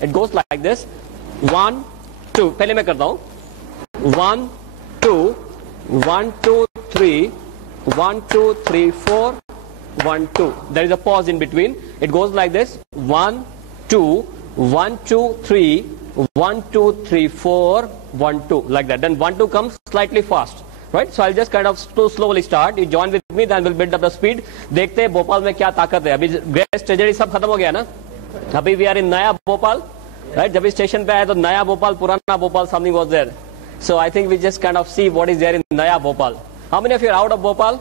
It goes like this. 1, 2. पहले मैं करता हूँ. 1, 2, 1, 2, 3, 1, 2, 3, 4, 1, 2. There is a pause in between. It goes like this. 1, 2, 1, 2, 3, 1, 2, 3, 4, 1, 2. Like that. Then 1, 2 comes slightly fast. Right? So I'll just kind of slowly start. You join with me, then we'll build up the speed. देखते हैं भोपाल में क्या ताकत है. अभी grace tragedy सब खत्म हो गया ना. अभी we are in नया भोपाल. Right? जब इस स्टेशन पे आए तो नया भोपाल, पुराना Bhopal, something was there. So I think we just kind of see what is there in नया Bhopal. How many of you are out of Bhopal?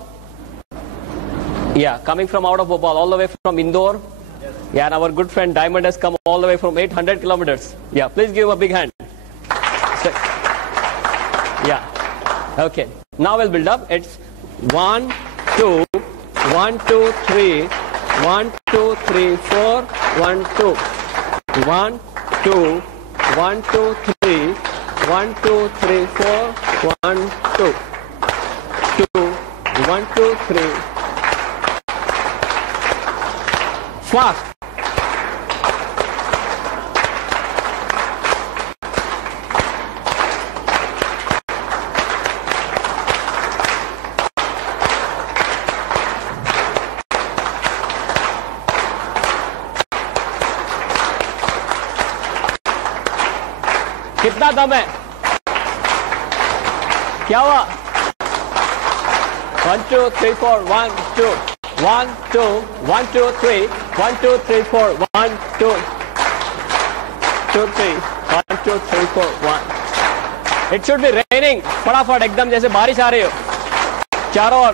Yeah, coming from out of Bhopal, all the way from Indore. Yeah, and our good friend Diamond has come all the way from 800 kilometers. Yeah, please give him a big hand. So, yeah. Okay. Now we'll build up. It's 1, 2, 1, 2, 3, 1, 2, 3, 4, 1, 2. 1, 2, 1, 2, 3, 1, 2, 3, 4, 1, 2. 2, 1, 2, 3. Fast. कितना दम है? क्या हुआ? 1, 2, 3, 4, 1, 2, 1, 2, 1, 2, 3, 1, 2, 3, 4, 1, 2, 2, 3, 1, 2, 3, 4, 1. It should be raining. फटाफट एकदम जैसे बारिश आ रही हो चारों ओर.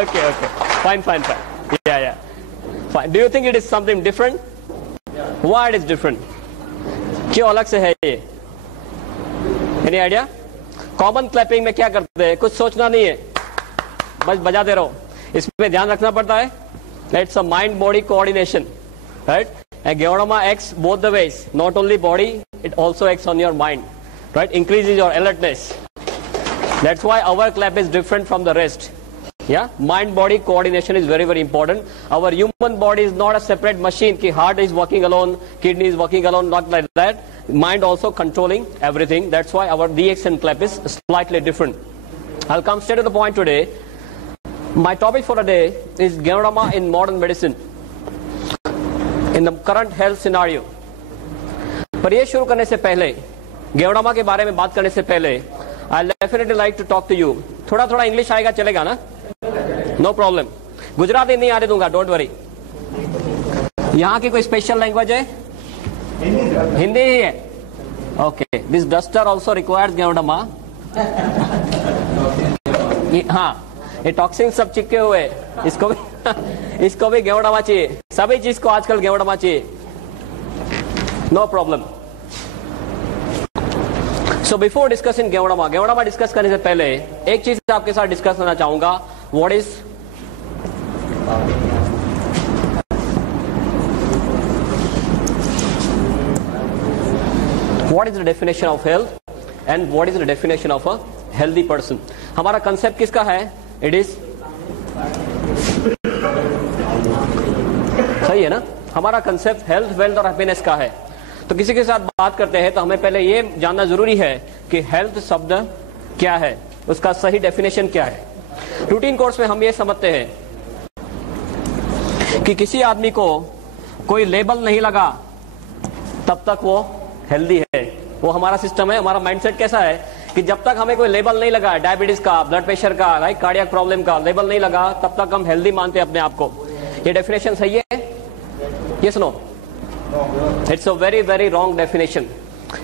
Okay. Fine. Yeah. Fine. Do you think it is something different? Why it is different? क्यों अलग से है ये? Any idea? कॉमन क्लैपिंग में क्या करते हैं? कुछ सोचना नहीं है, बस बजाते रहो. इसमें ध्यान रखना पड़ता है. It's a mind body coordination, right? And Geonoma acts both the ways. Not only body, it also acts on your mind, right? Increases your alertness. That's why our clap is different from the rest. Yeah, mind body coordination is very, very important. Our human body is not a separate machine ki heart is working alone, kidney is working alone, not like that. Mind also controlling everything. That's why our DXN clap is slightly different. I'll come straight to the point today. My topic for today is Geonoma in modern medicine, in the current health scenario. पर ये शुरू करने से पहले, Geonoma के बारे में बात करने से पहले, I'll definitely like to talk to you. थोड़ा इंग्लिश आएगा चलेगा ना? No problem. गुजराती नहीं आने दूंगा, डोंट वरी. यहाँ की कोई स्पेशल लैंग्वेज है? हिंदी ही है. Okay. This duster also requires गेवड़मा. हाँ, ये टॉक्सिन सब चिपके हुए, इसको भी गेवड़मा चाहिए. सभी चीज को आजकल गेवड़मा चाहिए. No problem. So before discussing गेवड़मा डिस्कस करने से पहले एक चीज आपके साथ डिस्कस करना चाहूंगा. What is the definition of health and what is the definition of a healthy person. हमारा कंसेप्ट किसका है? इट इज सही है ना? हमारा कंसेप्ट हेल्थ, वेल्थ और हैप्पीनेस का है. तो किसी के साथ बात करते हैं तो हमें पहले ये जानना जरूरी है कि हेल्थ शब्द क्या है, उसका सही डेफिनेशन क्या है. रूटीन कोर्स में हम ये समझते हैं कि किसी आदमी को कोई लेबल नहीं लगा तब तक वो हेल्दी है. वो हमारा सिस्टम है. हमारा माइंडसेट कैसा है कि जब तक हमें कोई लेबल नहीं लगा, डायबिटीज का, ब्लड प्रेशर का, राइट, कार्डियक प्रॉब्लम का लेबल नहीं लगा, तब तक हम हेल्दी मानते हैं अपने आप को. ये डेफिनेशन सही है? ये सुनो, it's a very, very wrong definition.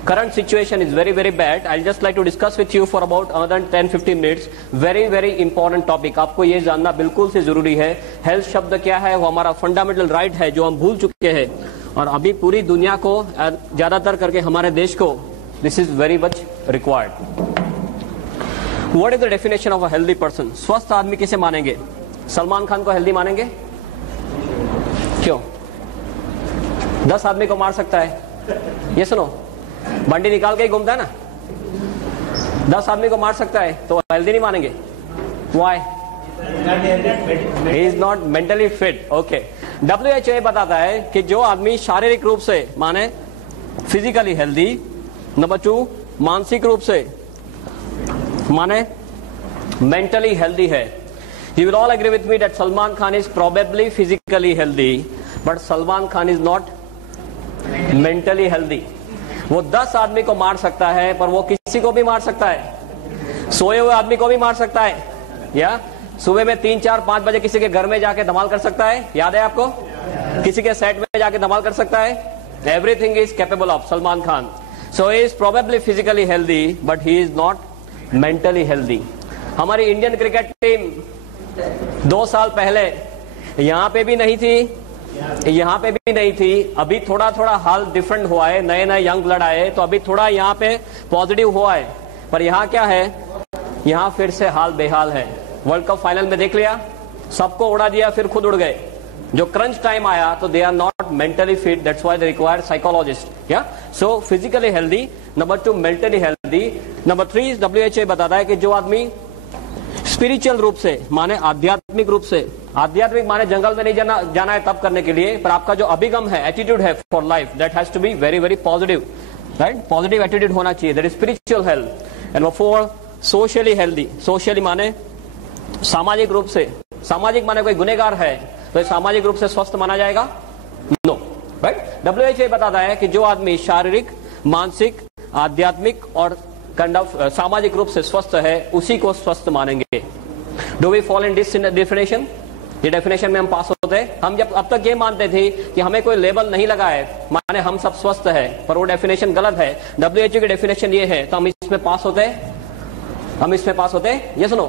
Current situation is very, very bad. I'll just like to discuss with you for about another 10-15 minutes. Very, very important topic. आपको ये जानना बिल्कुल से जरूरी है. हेल्थ शब्द क्या है? वो हमारा फंडामेंटल राइट है जो हम भूल चुके हैं, और अभी पूरी दुनिया को, ज्यादातर करके हमारे देश को, this is very much required. What is the definition of a healthy person? स्वस्थ आदमी किसे मानेंगे? सलमान खान को हेल्दी मानेंगे? क्यों? 10 आदमी को मार सकता है. ये सुनो, बंडी निकाल के ही घूमता है ना. 10 आदमी को मार सकता है तो हेल्दी नहीं मानेंगे. Why? He is not mentally fit. Okay. WHO बताता है कि जो आदमी शारीरिक रूप से माने फिजिकली हेल्दी, नंबर 2 मानसिक रूप से माने मेंटली हेल्दी है. You will all agree with me that Salman Khan is probably physically healthy, but Salman Khan is not mentally healthy. वो 10 आदमी को मार सकता है, पर वो किसी को भी मार सकता है. सोए हुए आदमी को भी मार सकता है, या सुबह में 3, 4, 5 बजे किसी के घर में जाके धमाल कर सकता है. याद है आपको? किसी के सेट में जाके धमाल कर सकता है. Everything is capable of Salman Khan. So he is probably physically healthy, but he is not mentally healthy. हमारी इंडियन क्रिकेट टीम 2 साल पहले यहाँ पे भी नहीं थी, यहाँ पे भी नहीं थी. अभी थोड़ा थोड़ा हाल डिफरेंट हुआ है, नए नए यंग ब्लड आए, तो अभी थोड़ा यहाँ पे पॉजिटिव हुआ है. पर यहाँ क्या है, यहाँ फिर से हाल बेहाल है. वर्ल्ड कप फाइनल में देख लिया, सबको उड़ा दिया, फिर खुद उड़ गए. जो क्रंच टाइम आया तो they are not mentally fit, that's why they require psychologist. या so physically healthy, number 2 mentally healthy, number 3 WHO बताता है कि जो आदमी स्पिरिचुअल रूप से माने आध्यात्मिक रूप से, आध्यात्मिक माने जंगल में नहीं जाना है तब करने के लिए, पर आपका जो अभिगम है, एटीट्यूड है for life, that has to be very very positive, right? Positive attitude होना चाहिए, that is spiritual health. And 4 socially healthy. Socially माने सामाजिक रूप से, सामाजिक माने कोई गुनहगार है तो सामाजिक रूप से स्वस्थ माना जाएगा? No, right? WHO बताता है कि जो आदमी शारीरिक, मानसिक, आध्यात्मिक और सामाजिक रूप से स्वस्थ है, उसी को स्वस्थ मानेंगे. Do we follow in this definition? ये डेफिनेशन में हम पास होते हैं. हम जब अब तक ये मानते थे कि हमें कोई लेबल नहीं लगा है, माने हम सब स्वस्थ है, पर वो डेफिनेशन गलत है. WHO की डेफिनेशन ये है, तो हम इसमें पास होते हैं? हम इसमें पास होते हैं? ये सुनो,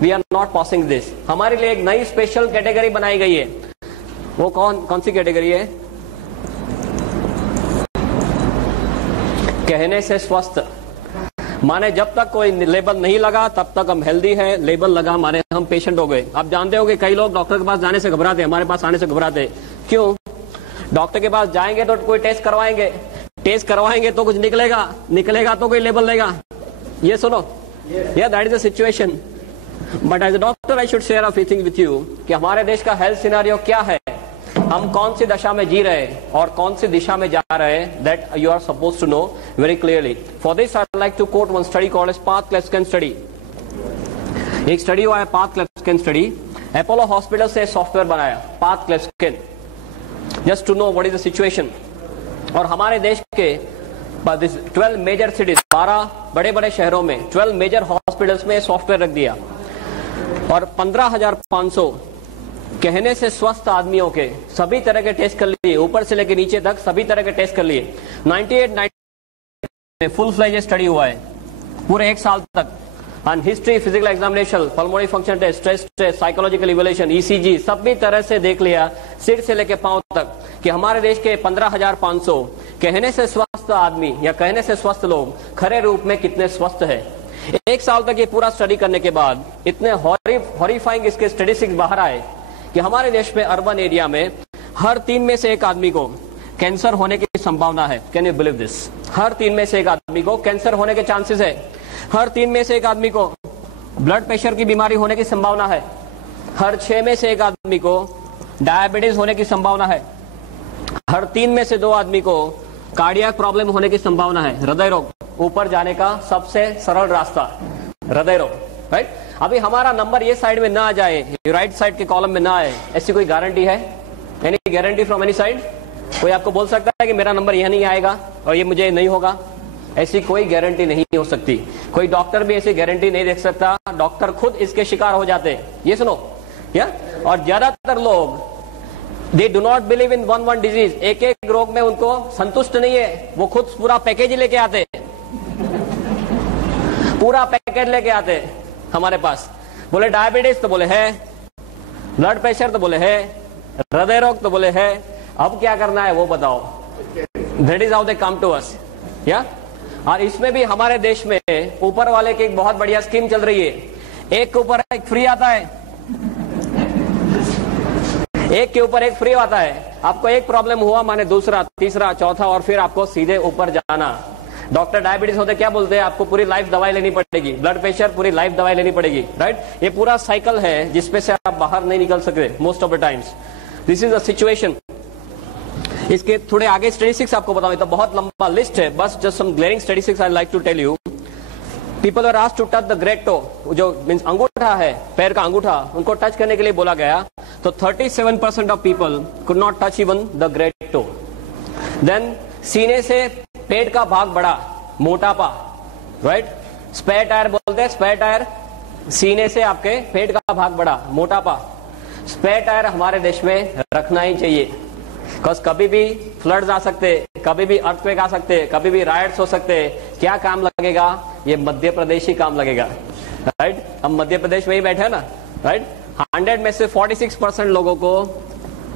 we are not passing this. हमारे लिए एक नई स्पेशल कैटेगरी बनाई गई है. वो कौन सी कैटेगरी है? कहने से स्वस्थ. माने जब तक कोई लेबल नहीं लगा तब तक हम हेल्दी है, लेबल लगा माने हम पेशेंट हो गए. आप जानते हो कि कई लोग डॉक्टर के पास जाने से घबराते, हमारे पास आने से घबराते. क्यों? डॉक्टर के पास जाएंगे तो कोई टेस्ट करवाएंगे, टेस्ट करवाएंगे तो कुछ निकलेगा तो कोई लेबल लेगा. ये सुनो, या that is the situation. But as a doctor I should share a few things with you कि हमारे देश का हेल्थ सिनेरियो क्या है, हम कौन सी दशा में जी रहे हैं और कौन सी दिशा में जा रहे हैं, that you are suppose to know very clearly. For this I like to quote one study called as path cleft scan study. एक स्टडी हुआ है path cleft scan study. Apollo hospital से सॉफ्टवेयर बनाया path cleft scan, just to know what is the situation. और हमारे देश के 12 major cities, 12 बड़े बड़े शहरों में 12 मेजर हॉस्पिटल्स में सॉफ्टवेयर रख दिया और 15,500 कहने से स्वस्थ आदमियों के सभी तरह के टेस्ट कर लिए, ऊपर से लेकर नीचे तक सभी तरह के टेस्ट कर लिए. 98 में फुल फ्लेज स्टडी हुआ है पूरे 1 साल तक. On history, physical examination, pulmonary function test, stress test, psychological evaluation, ECG, सभी तरह से देख लिया सिर से लेकर पांव तक कि हमारे देश के 15,500 कहने से स्वस्थ आदमी या कहने से स्वस्थ लोग खरे रूप में कितने स्वस्थ है. 1 साल तक ये पूरा स्टडी करने के बाद इतने हॉरिफाइंग इसके स्टैटिस्टिक्स बाहर आए कि हमारे देश में अर्बन एरिया में हर 3 में से 1 आदमी को कैंसर होने की संभावना है. Can you believe this? हर 3 में से 1 आदमी को कैंसर होने के चांसेस है. हर 3 में से 1 आदमी को ब्लड प्रेशर की बीमारी होने की संभावना है. हर 6 में से 1 आदमी को डायबिटीज होने की संभावना है. हर 3 में से 2 आदमी को कार्डियक प्रॉब्लम होने की संभावना है. हृदय रोग ऊपर जाने का सबसे सरल रास्ता हृदय रोग, राइट? अभी हमारा नंबर ये साइड में ना आ जाए, राइट साइड के कॉलम में ना आए, ऐसी कोई गारंटी है? Any guarantee from any side? कोई आपको बोल सकता है कि मेरा नंबर यह नहीं आएगा और ये मुझे नहीं होगा? ऐसी कोई गारंटी नहीं हो सकती. कोई डॉक्टर भी ऐसी गारंटी नहीं दे सकता. डॉक्टर खुद इसके शिकार हो जाते हैं. ये सुनो, या और ज्यादातर लोग दे do not believe in one disease. एक रोग में उनको संतुष्ट नहीं है, वो खुद पूरा पैकेज लेके आते, पूरा पैकेज लेके आते हमारे पास. बोले डायबिटीज तो बोले है, ब्लड प्रेशर तो बोले है, हृदय रोग तो बोले है. अब क्या करना है वो बताओ. That is how they come to us. या और इसमें भी हमारे देश में ऊपर वाले की एक बहुत बढ़िया स्कीम चल रही है. एक के ऊपर एक फ्री आता है, एक के ऊपर एक फ्री आता है. आपको एक प्रॉब्लम हुआ माने दूसरा, तीसरा, चौथा और फिर आपको सीधे ऊपर जाना. डॉक्टर डायबिटीज होते क्या बोलते हैं? आपको पूरी लाइफ दवाई लेनी पड़ेगी. ब्लड प्रेशर पूरी लाइफ दवाई लेनी पड़ेगी, राइट? ये पूरा साइकिल है जिसपे से आप बाहर नहीं निकल सकते most of the times. This is the situation. इसके थोड़े आगे स्टैटिस्टिक्स आपको बताऊं, तो बहुत लंबा लिस्ट है, बस just some glaring statistics I like to tell you. People are asked to touch the great toe, जो मींस अंगूठा है, पैर का अंगूठा, उनको टच करने के लिए बोला गया, तो 37% of people could not touch even the great toe. Then सीने से पेट का भाग बड़ा, मोटापा, राइट, स्पेयर टायर बोलते हैं, स्पेयर टायर, सीने से आपके पेट का भाग बड़ा, मोटापा। स्पेयर टायर हमारे देश में रखना ही चाहिए, बिकॉज कभी भी फ्लड्स आ सकते, कभी भी अर्थक्वेक आ सकते, कभी भी राइट्स हो सकते। क्या काम लगेगा? ये मध्य प्रदेश ही काम लगेगा, राइट। हम मध्य प्रदेश में ही बैठे हैं ना, राइट। 100 में से 46% लोगों को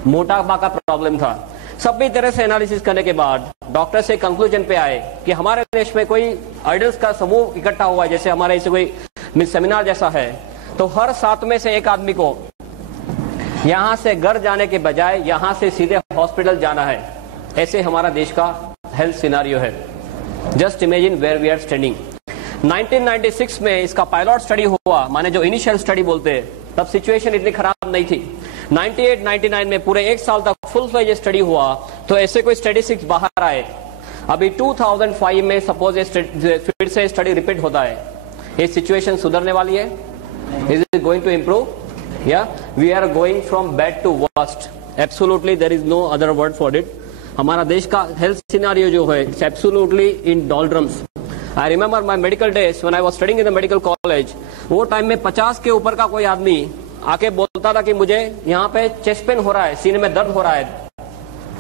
मोटापा का प्रॉब्लम था। सभी तरह से एनालिसिस करने के बाद डॉक्टर से कंक्लूजन पे आए कि हमारे देश में कोई आइडल्स का समूह इकट्ठा हुआ है, जैसे हमारे इसे कोई सेमिनार जैसा है, तो हर 7 में से एक आदमी को यहां से घर जाने के बजाय यहां से सीधे हॉस्पिटल जाना है। ऐसे हमारा देश का हेल्थ सिनारियो है। Just imagine where we are standing. 1996 में इसका पायलट स्टडी हुआ, माने जो इनिशियल स्टडी बोलते हैं, तब सिचुएशन इतनी खराब नहीं थी। 98-99 में पूरे एक साल तक फुल फ्लेज स्टडी हुआ, तो ऐसे कोई स्टैटिस्टिक्स बाहर आए। अभी 2005 में सपोज फिर से स्टडी रिपीट होता है। ये सिचुएशन सुधरने वाली है? Is it going to improve? या we are going from bad to worst? Absolutely, there is no other word for it. हमारा देश का हेल्थ सिनेरियो जो है, it's absolutely in doldrums. I remember my medical days when I was studying in the medical college. वो time में 50 के ऊपर का कोई आदमी आके बोलता था कि मुझे यहाँ पे चेस्ट पेन हो रहा है, सीने में दर्द हो रहा है,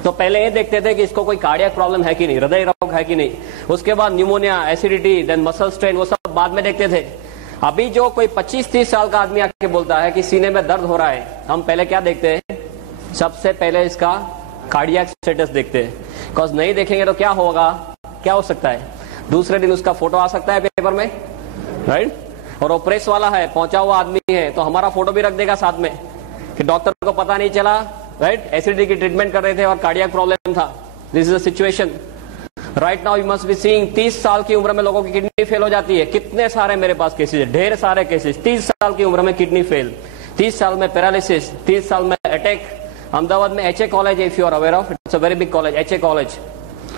तो पहले ये देखते थे कि इसको कोई कार्डियक प्रॉब्लम है कि नहीं, हृदय रोग है कि नहीं। उसके बाद pneumonia, acidity, then muscle strain, वो सब बाद में देखते थे। अभी जो कोई 25-30 साल का आदमी आके बोलता है कि सीने में दर्द हो रहा है, हम पहले क्या देखते हैं? सबसे पहले इसका कार्डियक स्टेटस देखते हैं, बिकॉज नहीं देखेंगे तो क्या होगा, क्या हो सकता है? दूसरे दिन उसका फोटो आ सकता है पेपर में, राइट। और वो प्रेस वाला है, पहुंचा हुआ आदमी है, तो हमारा फोटो भी रख देगा साथ में कि डॉक्टर को पता नहीं चला, राइट, एसिडिटी की ट्रीटमेंट कर रहे थे और कार्डियक प्रॉब्लम था। This is the situation right now. You must be seeing 30 साल की उम्र में लोगों की किडनी फेल हो जाती है। कितने सारे मेरे पास केसेस है, ढेर सारे केसेस। 30 साल की उम्र में किडनी फेल, 30 साल में पैरालिसिस, 30 साल में अटैक। अहमदाबाद में HA college, if you are aware of, it's a very big college, HA college.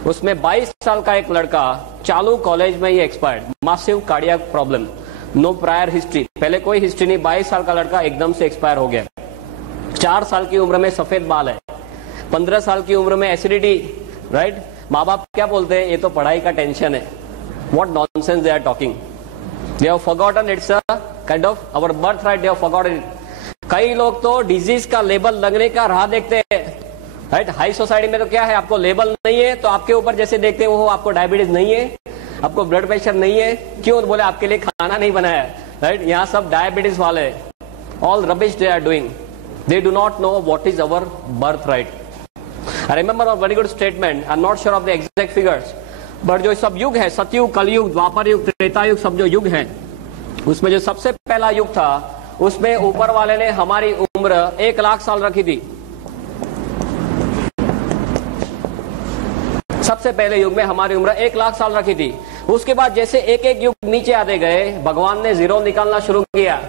उसमें 22 साल का एक लड़का चालू कॉलेज में ही expired, massive cardiac problem, no prior history, पहले कोई हिस्ट्री नहीं, 22 साल का लड़का एकदम से एक्सपायर हो गया। 4 साल की उम्र में सफेद बाल है, 15 साल की उम्र में एसिडिटी, राइट। माँ बाप क्या बोलते हैं? ये तो पढ़ाई का टेंशन है। What nonsense they are talking. They have forgotten it's a kind of our birth right, they have forgotten it. कई लोग तो डिजीज का लेबल लगने का राह देखते हैं, राइट। हाई सोसाइटी में तो क्या है, आपको लेबल नहीं है तो आपके ऊपर जैसे देखते हो, आपको डायबिटीज नहीं है, आपको ब्लड प्रेशर नहीं है, क्यों? बोले आपके लिए खाना नहीं बनाया, राइट। यहाँ सब डायबिटीज वाले, all rubbish they are doing, they do not know what is our birth right. I remember a very good statement. I'm not sure of the exact figures, but जो सब युग है, सतयुग, कलयुग, द्वापर युग, त्रेता युग, सब जो युग है, उसमें जो सबसे पहला युग था, उसमें ऊपर वाले ने हमारी उम्र 1 लाख साल रखी थी। सबसे पहले युग में हमारी उम्र 1 लाख साल रखी थी। उसके बाद जैसे एक एक युग नीचे आते गए, भगवान ने जीरो निकालना शुरू किया,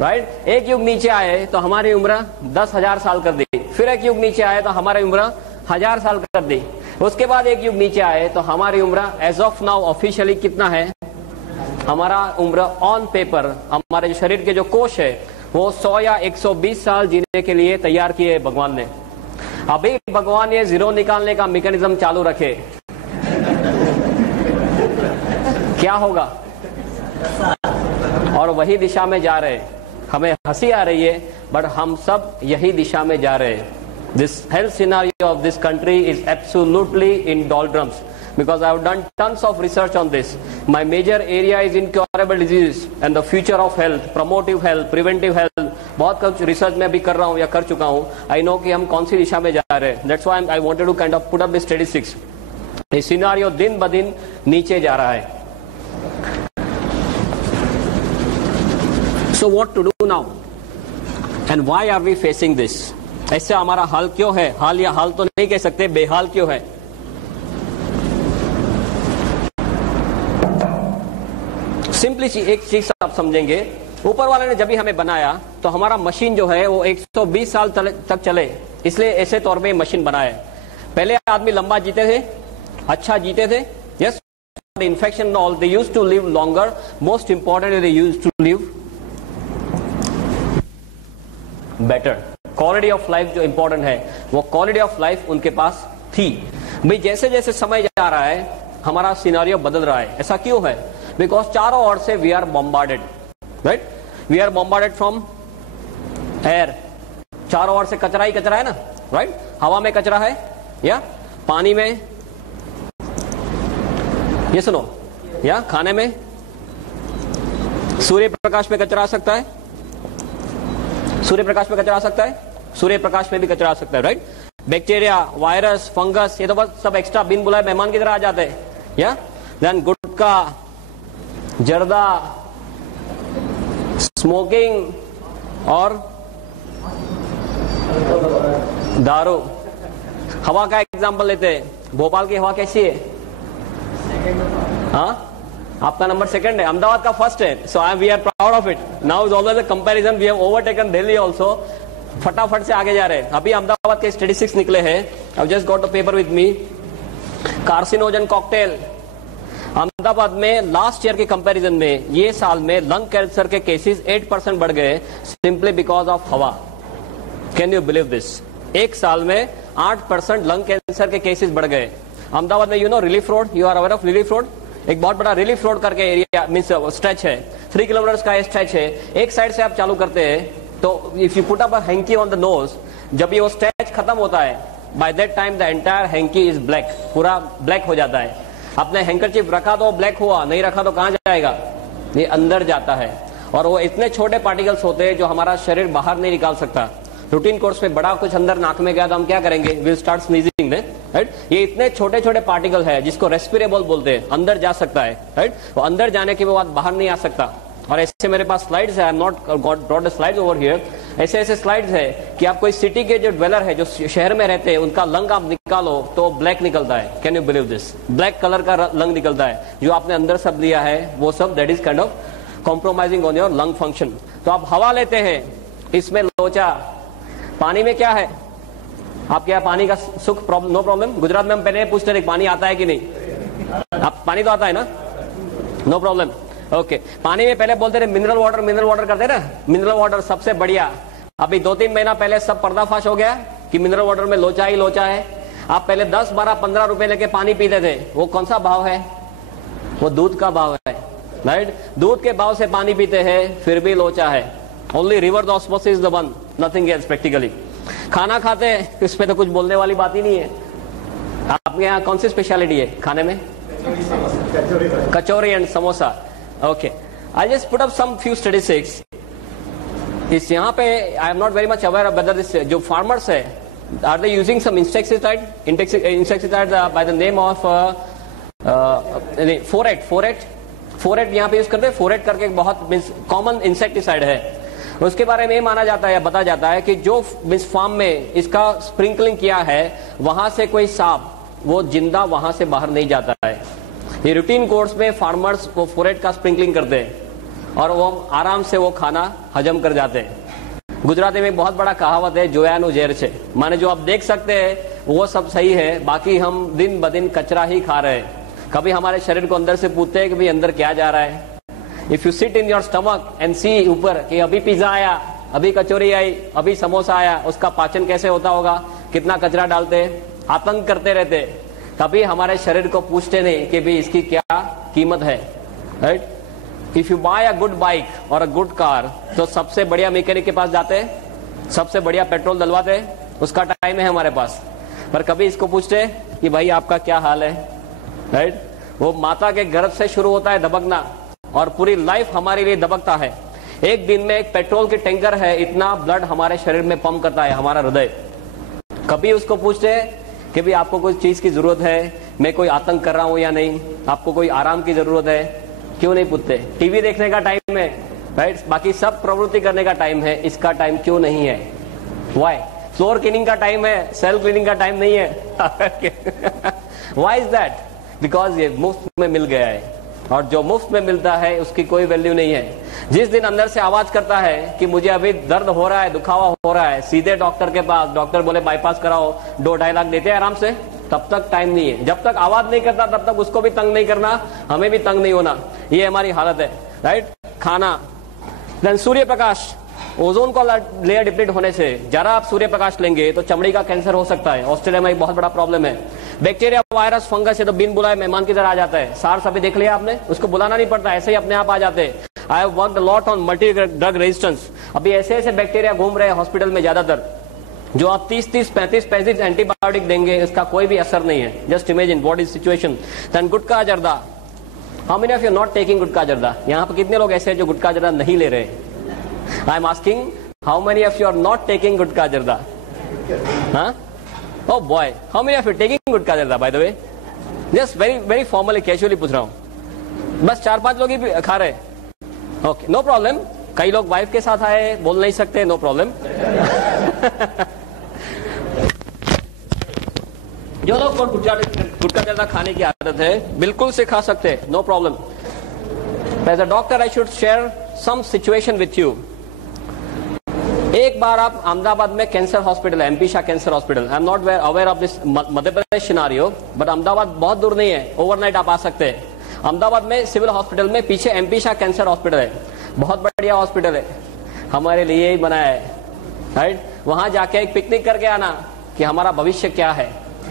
राइट। एक युग नीचे आए तो हमारी उम्र 10,000 साल कर दी, फिर एक युग नीचे आए तो हमारी उम्र 1000 साल कर दी, उसके बाद एक युग नीचे आए तो हमारी उम्र एज ऑफ नाउ ऑफिशियली कितना है? हमारा उम्र ऑन पेपर, हमारे जो शरीर के जो कोश है, वो 100 या 120 साल जीने के लिए तैयार किए भगवान ने। अभी भगवान ये जीरो निकालने का मैकेनिज्म चालू रखे, क्या होगा? और वही दिशा में जा रहे। हमें हंसी आ रही है, बट हम सब यही दिशा में जा रहे हैं। This health scenario of this country is absolutely in doldrums because I have done tons of research on this. My major area is incurable diseases and the future of health, promotive health, preventive health. बहुत कुछ research में भी कर रहा हूँ या कर चुका हूँ। I know कि हम कौन सी दिशा में जा रहे हैं। That's why I wanted to kind of put up the statistics. ये सिनारियो दिन ब दिन नीचे जा रहा है। So what to do now? And why are we facing this? ऐसे हमारा हाल क्यों है? हाल या हाल तो नहीं कह सकते, बेहाल क्यों है? सिंपली एक चीज आप समझेंगे, ऊपर वाले ने जब भी हमें बनाया तो हमारा मशीन जो है वो 120 साल तक चले, इसलिए ऐसे तौर पे मशीन बना है। पहले आदमी लंबा जीते थे, अच्छा जीते थे, yes, infection all, they used to live longer, most important they used to live better. Quality of life जो इंपॉर्टेंट है, वो क्वालिटी ऑफ लाइफ उनके पास थी। भाई जैसे जैसे समय जा रहा है हमारा सिनारियो बदल रहा है। ऐसा क्यों है? बिकॉज चारों ओर से we are bombarded, right, we are bombarded from air. चारों ओर से कचरा ही कचरा है ना, राइट। हवा में कचरा है, या पानी में, ये सुनो, या खाने में, सूर्य प्रकाश में कचरा आ सकता है, सूर्य प्रकाश में कचरा आ सकता है, सूर्य प्रकाश में भी कचरा आ सकता है, राइट। बैक्टीरिया, वायरस, फंगस, ये तो बस सब एक्स्ट्रा बिन बुलाए मेहमान की तरह आ जाते हैं, या देन गुटखा, जर्दा, स्मोकिंग और दारू। हवा का एग्जांपल लेते हैं, भोपाल की हवा कैसी है? हाँ, आपका नंबर सेकंड है, अहमदाबाद का फर्स्ट है, so we are proud of it. Now is always a comparison, we have overtaken Delhi also, फटाफट से आगे जा रहे हैं। अभी अहमदाबाद के स्टैटिस्टिक्स निकले हैं, I just got the paper with me. Carcinogen cocktail, Ahmedabad में लास्ट ईयर के कंपैरिजन में ये साल में लंग कैंसर के केसेस 8% बढ़ गए, सिंपली बिकॉज ऑफ हवा। Can you believe this? एक साल में 8% लंग कैंसर के केसेस बढ़ गए अहमदाबाद में। You know Relief Road, you are aware of Relief Road? एक बहुत बड़ा रिलीफ रोड करके एरिया मींस स्ट्रेच है, 3 किलोमीटर का स्ट्रेच है। एक साइड से आप चालू करते हैं तो if you put up a hanky on the nose, जब ये वो स्ट्रेच खत्म होता है, by that time the entire hanky is black, पूरा ब्लैक हो जाता है। आपने हैंकरचीफ रखा तो ब्लैक हुआ, नहीं रखा तो कहां जाएगा? ये अंदर जाता है। और वो इतने छोटे पार्टिकल्स होते हैं जो हमारा शरीर बाहर नहीं निकाल सकता। रूटीन कोर्स में बड़ा कुछ अंदर नाक में गया तो हम क्या करेंगे? Will start sneezing, right. ये इतने छोटे छोटे पार्टिकल है जिसको रेस्पिरेबल बोलते हैं, अंदर जा सकता है, राइट। वो अंदर जाने के बाद बाहर नहीं आ सकता। और ऐसे मेरे पास स्लाइड्स है, I am not brought the slides over here. ऐसे ऐसे स्लाइड्स है कि आप कोई सिटी के जो ड्वेलर है, जो शहर में रहते हैं, उनका लंग आप निकालो तो ब्लैक निकलता है। Can you believe this? Black colour का लंग निकलता है। जो आपने अंदर सब लिया है वो सब that is kind of compromising on your lung function. तो आप हवा लेते हैं, इसमें लोचा। पानी में क्या है? आपके यहाँ पानी का सुख नो प्रॉब्लम? गुजरात में हम पहले पूछते थे पानी आता है कि नहीं? आप पानी तो आता है ना, नो प्रॉब्लम, ओके। पानी में पहले बोलते थे मिनरल वाटर करते ना, मिनरल वाटर सबसे बढ़िया। अभी 2-3 महीना पहले सब पर्दाफाश हो गया कि मिनरल वाटर में लोचा ही लोचा है। आप पहले 10, 12, 15 रुपए लेके पानी पीते थे, वो कौन सा भाव है? वो दूध का भाव है, राइट। दूध के भाव से पानी पीते हैं, फिर भी लोचा है। Only reverse osmosis is the one, nothing else practically. खाना खाते हैं, इस पे तो कुछ बोलने वाली बात ही नहीं है। आपके यहाँ कौन सी स्पेशलिटी है खाने में? Kachori and samosa, okay. I just put up some few statistics. इस यहाँ पे I am not very much aware of whether this, जो फार्मर्स है, are they using some insecticide by the name of phorate यहाँ पे यूज करते हैं। फोरेट करके एक बहुत कॉमन इंसेक्टिसाइड है। उसके बारे में माना जाता है या बताया जाता है कि जो फार्म में इसका स्प्रिंकलिंग किया है, वहां से कोई सांप वो जिंदा वहां से बाहर नहीं जाता है। ये रूटीन कोर्स में फार्मर्स वो फोरेट का स्प्रिंकलिंग करते हैं और वो आराम से वो खाना हजम कर जाते हैं। गुजराती में बहुत बड़ा कहावत है, जोयानु जेर छे, माने जो आप देख सकते हैं वो सब सही है, बाकी हम दिन ब दिन कचरा ही खा रहे हैं। कभी हमारे शरीर को अंदर से पूछते हैं कि भाई अंदर क्या जा रहा है। If you sit in your stomach and see ऊपर कि अभी पिज्जा आया, अभी कचौरी आई, अभी समोसा आया, उसका पाचन कैसे होता होगा, कितना कचरा डालते, आतंक करते रहते, कभी हमारे शरीर को पूछते नहीं कि भाई इसकी क्या कीमत है, right. If you buy a good bike और अ गुड कार, तो सबसे बढ़िया मैकेनिक के पास जाते हैं, सबसे बढ़िया पेट्रोल डलवाते हैं, उसका टाइम है हमारे पास। पर कभी इसको पूछते कि भाई आपका क्या हाल है, राइट। वो माता के गर्भ से शुरू होता है दबकना और पूरी लाइफ हमारे लिए दबकता है। एक दिन में एक पेट्रोल की टैंकर है, इतना ब्लड हमारे शरीर में पंप करता है हमारा हृदय। कभी उसको पूछते हैं कि भाई आपको कोई चीज की जरूरत है, मैं कोई आतंक कर रहा हूं या नहीं, आपको कोई आराम की जरूरत है, क्यों नहीं पूछते। टीवी देखने का टाइम है, राइट, बाकी सब प्रवृत्ति करने का टाइम है, इसका टाइम क्यों नहीं है? व्हाई? फ्लोर क्लीनिंग का टाइम है, सेल क्लीनिंग का टाइम नहीं है। Why is that? बिकॉज ये मुफ्त में मिल गया है। और जो मुफ्त में मिलता है उसकी कोई वैल्यू नहीं है। जिस दिन अंदर से आवाज करता है कि मुझे अभी दर्द हो रहा है, दुखावा हो रहा है, सीधे डॉक्टर के पास, डॉक्टर बोले बाईपास कराओ, 2-2.5 लाख देते हैं आराम से, तब तक टाइम नहीं है। जब तक आवाज नहीं करता तब तक उसको भी तंग नहीं करना, हमें भी तंग नहीं होना, ये हमारी हालत है, राइट। खाना, देन सूर्य प्रकाश, ओजोन का लेयर डिप्लीट होने से जरा आप सूर्य प्रकाश लेंगे तो चमड़ी का कैंसर हो सकता है। ऑस्ट्रेलिया में एक बहुत बड़ा प्रॉब्लम है। बैक्टीरिया, वायरस, फंगस, ये तो बिन बुलाए मेहमान की तरह आ जाता है। सार्स अभी देख लिया आपने, उसको बुलाना नहीं पड़ता, ऐसे ही अपने आप आ जाते हैं। I have worked a lot on multi drug resistance. अभी ऐसे ऐसे बैक्टीरिया घूम रहे हैं हॉस्पिटल में ज्यादातर, जो आप 30-30, 35-35 एंटीबायोटिक देंगे, इसका कोई भी असर नहीं है। Just imagine what is situation. Then gutkha zarda, how many of you not taking gutkha zarda? यहाँ पर कितने लोग ऐसे हैं जो गुटखा जर्दा नहीं ले रहे? I am asking how many of you are not taking gutkha zarda? हाँ, oh boy, how many of you taking गुटखा जर्दा by the way? Just very formally, casually पूछ रहा हूँ। बस 4-5 लोग ही खा रहे। Okay, no problem. कई लोग वाइफ के साथ आए, बोल नहीं सकते, नो प्रॉब्लम। जो लोग को गुटखा जर्दा खाने की आदत है, बिल्कुल से खा सकते हैं, no problem. As a doctor I should share some situation with you. एक बार आप अहमदाबाद में कैंसर हॉस्पिटल है, MP Shah cancer hospital. I am not aware of this Madhya Pradesh scenario, but Ahmedabad बहुत दूर नहीं है, ओवरनाइट आप आ सकते हैं। अहमदाबाद में सिविल हॉस्पिटल में पीछे एमपी शाह कैंसर हॉस्पिटल है, बहुत बढ़िया हॉस्पिटल है, हमारे लिए ही बनाया है, राइट। वहां जाके एक पिकनिक करके आना कि हमारा भविष्य क्या है,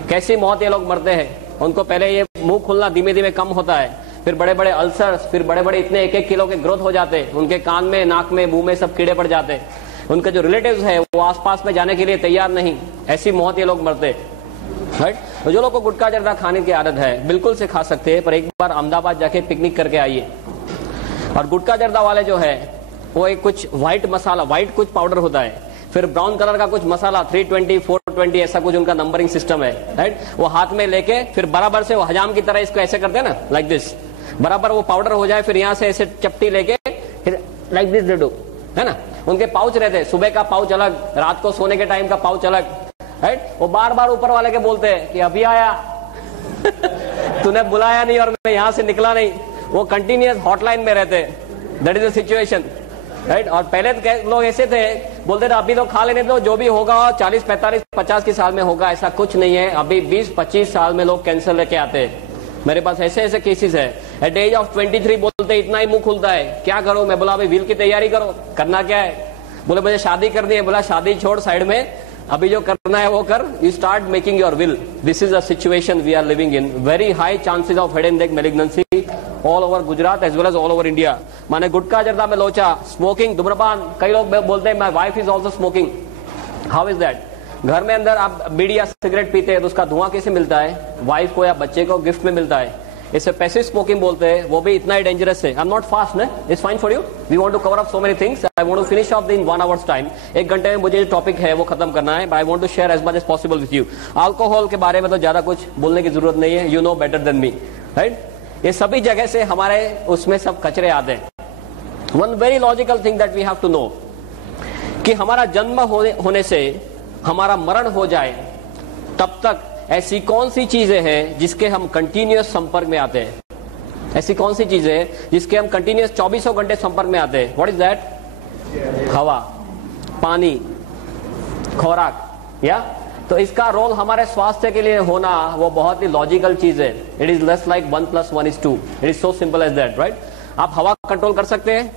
कैसी मौत ये लोग मरते हैं। उनको पहले ये मुंह खुलना धीमे धीमे कम होता है, फिर बड़े बड़े अल्सर्स, फिर बड़े बड़े इतने 1-1 किलो के ग्रोथ हो जाते हैं, उनके कान में, नाक में, मुंह में सब कीड़े पड़ जाते हैं। उनके जो रिलेटिव्स है वो आसपास में जाने के लिए तैयार नहीं, ऐसी मौत ये लोग मरते, राइट। तो जो लोग को गुटखा जर्दा खाने की आदत है, बिल्कुल से खा सकते हैं, पर एक बार अहमदाबाद जाके पिकनिक करके आइए। और गुटखा जर्दा वाले जो है वो एक कुछ व्हाइट मसाला, व्हाइट कुछ पाउडर होता है, फिर ब्राउन कलर का कुछ मसाला, 320, 420 ऐसा कुछ उनका नंबरिंग सिस्टम है, राइट। वो हाथ में लेके फिर बराबर से वो हजाम की तरह इसको ऐसे करते हैं ना, लाइक दिस, बराबर वो पाउडर हो जाए, फिर यहाँ से ऐसे चपटी लेके फिर लाइक दिस दे दो, है ना। उनके पाउच रहते हैं, सुबह का पाउच अलग, रात को सोने के टाइम का पाउच अलग, राइट। वो बार बार ऊपर वाले के बोलते हैं कि अभी आया तूने बुलाया नहीं और मैं यहां से निकला नहीं। वो कंटिन्यूअस हॉटलाइन में रहते हैं, that is the situation, right. और पहले लोग ऐसे थे, बोलते थे अभी तो खा लेने दो, जो भी होगा 40, 45, 50 के साल में होगा, ऐसा कुछ नहीं है। अभी 20-25 साल में लोग कैंसर लेके आते हैं। मेरे पास ऐसे ऐसे केसेस है, एट एज ऑफ 23 बोलते इतना ही मुंह खुलता है, क्या करो? मैं बोला भाई व्हील की तैयारी करो। करना क्या है? बोले मुझे शादी करनी है। बोला शादी छोड़ साइड में, अभी जो करना है वो कर, you start making your will. This is a situation we are living in. Very high chances of head and neck malignancy all over Gujarat as well as all over India. माने गुटखा जर्दा में लोचा, स्मोकिंग, धूम्रपान, कई लोग बोलते हैं my wife is also smoking. How is that? घर में अंदर आप बीड़ी या सिगरेट पीते हैं तो उसका धुआं कैसे मिलता है? वाइफ को या बच्चे को गिफ्ट में मिलता है, इसे पैसिव स्मोकिंग बोलते हैं। वो भी इतना ही डेंजरस है। आई एम नॉट फास्ट, ना, it's fine for you. We want to cover up so many things. I want to finish off in 1 hours time. 1 घंटे में मुझे जो टॉपिक है वो खत्म करना है, but I want to share as much as possible with you. Alcohol के बारे में तो ज्यादा कुछ बोलने की जरूरत नहीं है, you know better than me, right. ये सभी जगह से हमारे उसमें सब कचरे आते हैं। One very logical thing that we have to know कि हमारा जन्म होने से हमारा मरण हो जाए तब तक ऐसी कौन सी चीजें हैं जिसके हम कंटिन्यूअस संपर्क में आते हैं? ऐसी कौन सी चीजें हैं जिसके हम कंटिन्यूअस 24 घंटे संपर्क में आते हैं? What is that? हवा, पानी, खुराक, या तो इसका रोल हमारे स्वास्थ्य के लिए होना वो बहुत ही लॉजिकल चीज है। It is less like 1 + 1 = 2। It is so simple as that, right. आप हवा कंट्रोल कर सकते हैं?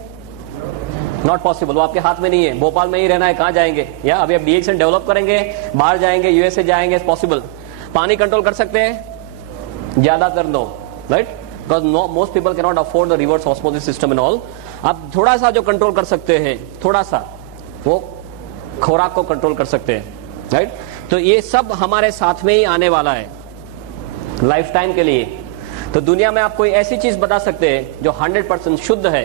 नॉट पॉसिबल, वो आपके हाथ में नहीं है। भोपाल में ही रहना है, कहां जाएंगे? या अभी आप डीएक्सन डेवलप करेंगे, बाहर जाएंगे, यूएसए जाएंगे, पॉसिबल। पानी कंट्रोल कर सकते हैं? ज्यादातर no, right, because most people can not afford the reverse osmosis system and all. आप थोड़ा सा जो कंट्रोल कर सकते हैं, थोड़ा सा, वो खुराक को कंट्रोल कर सकते हैं, राइट। तो ये सब हमारे साथ में ही आने वाला है लाइफ टाइम के लिए। तो दुनिया में आप कोई ऐसी चीज बता सकते हैं जो 100% शुद्ध है,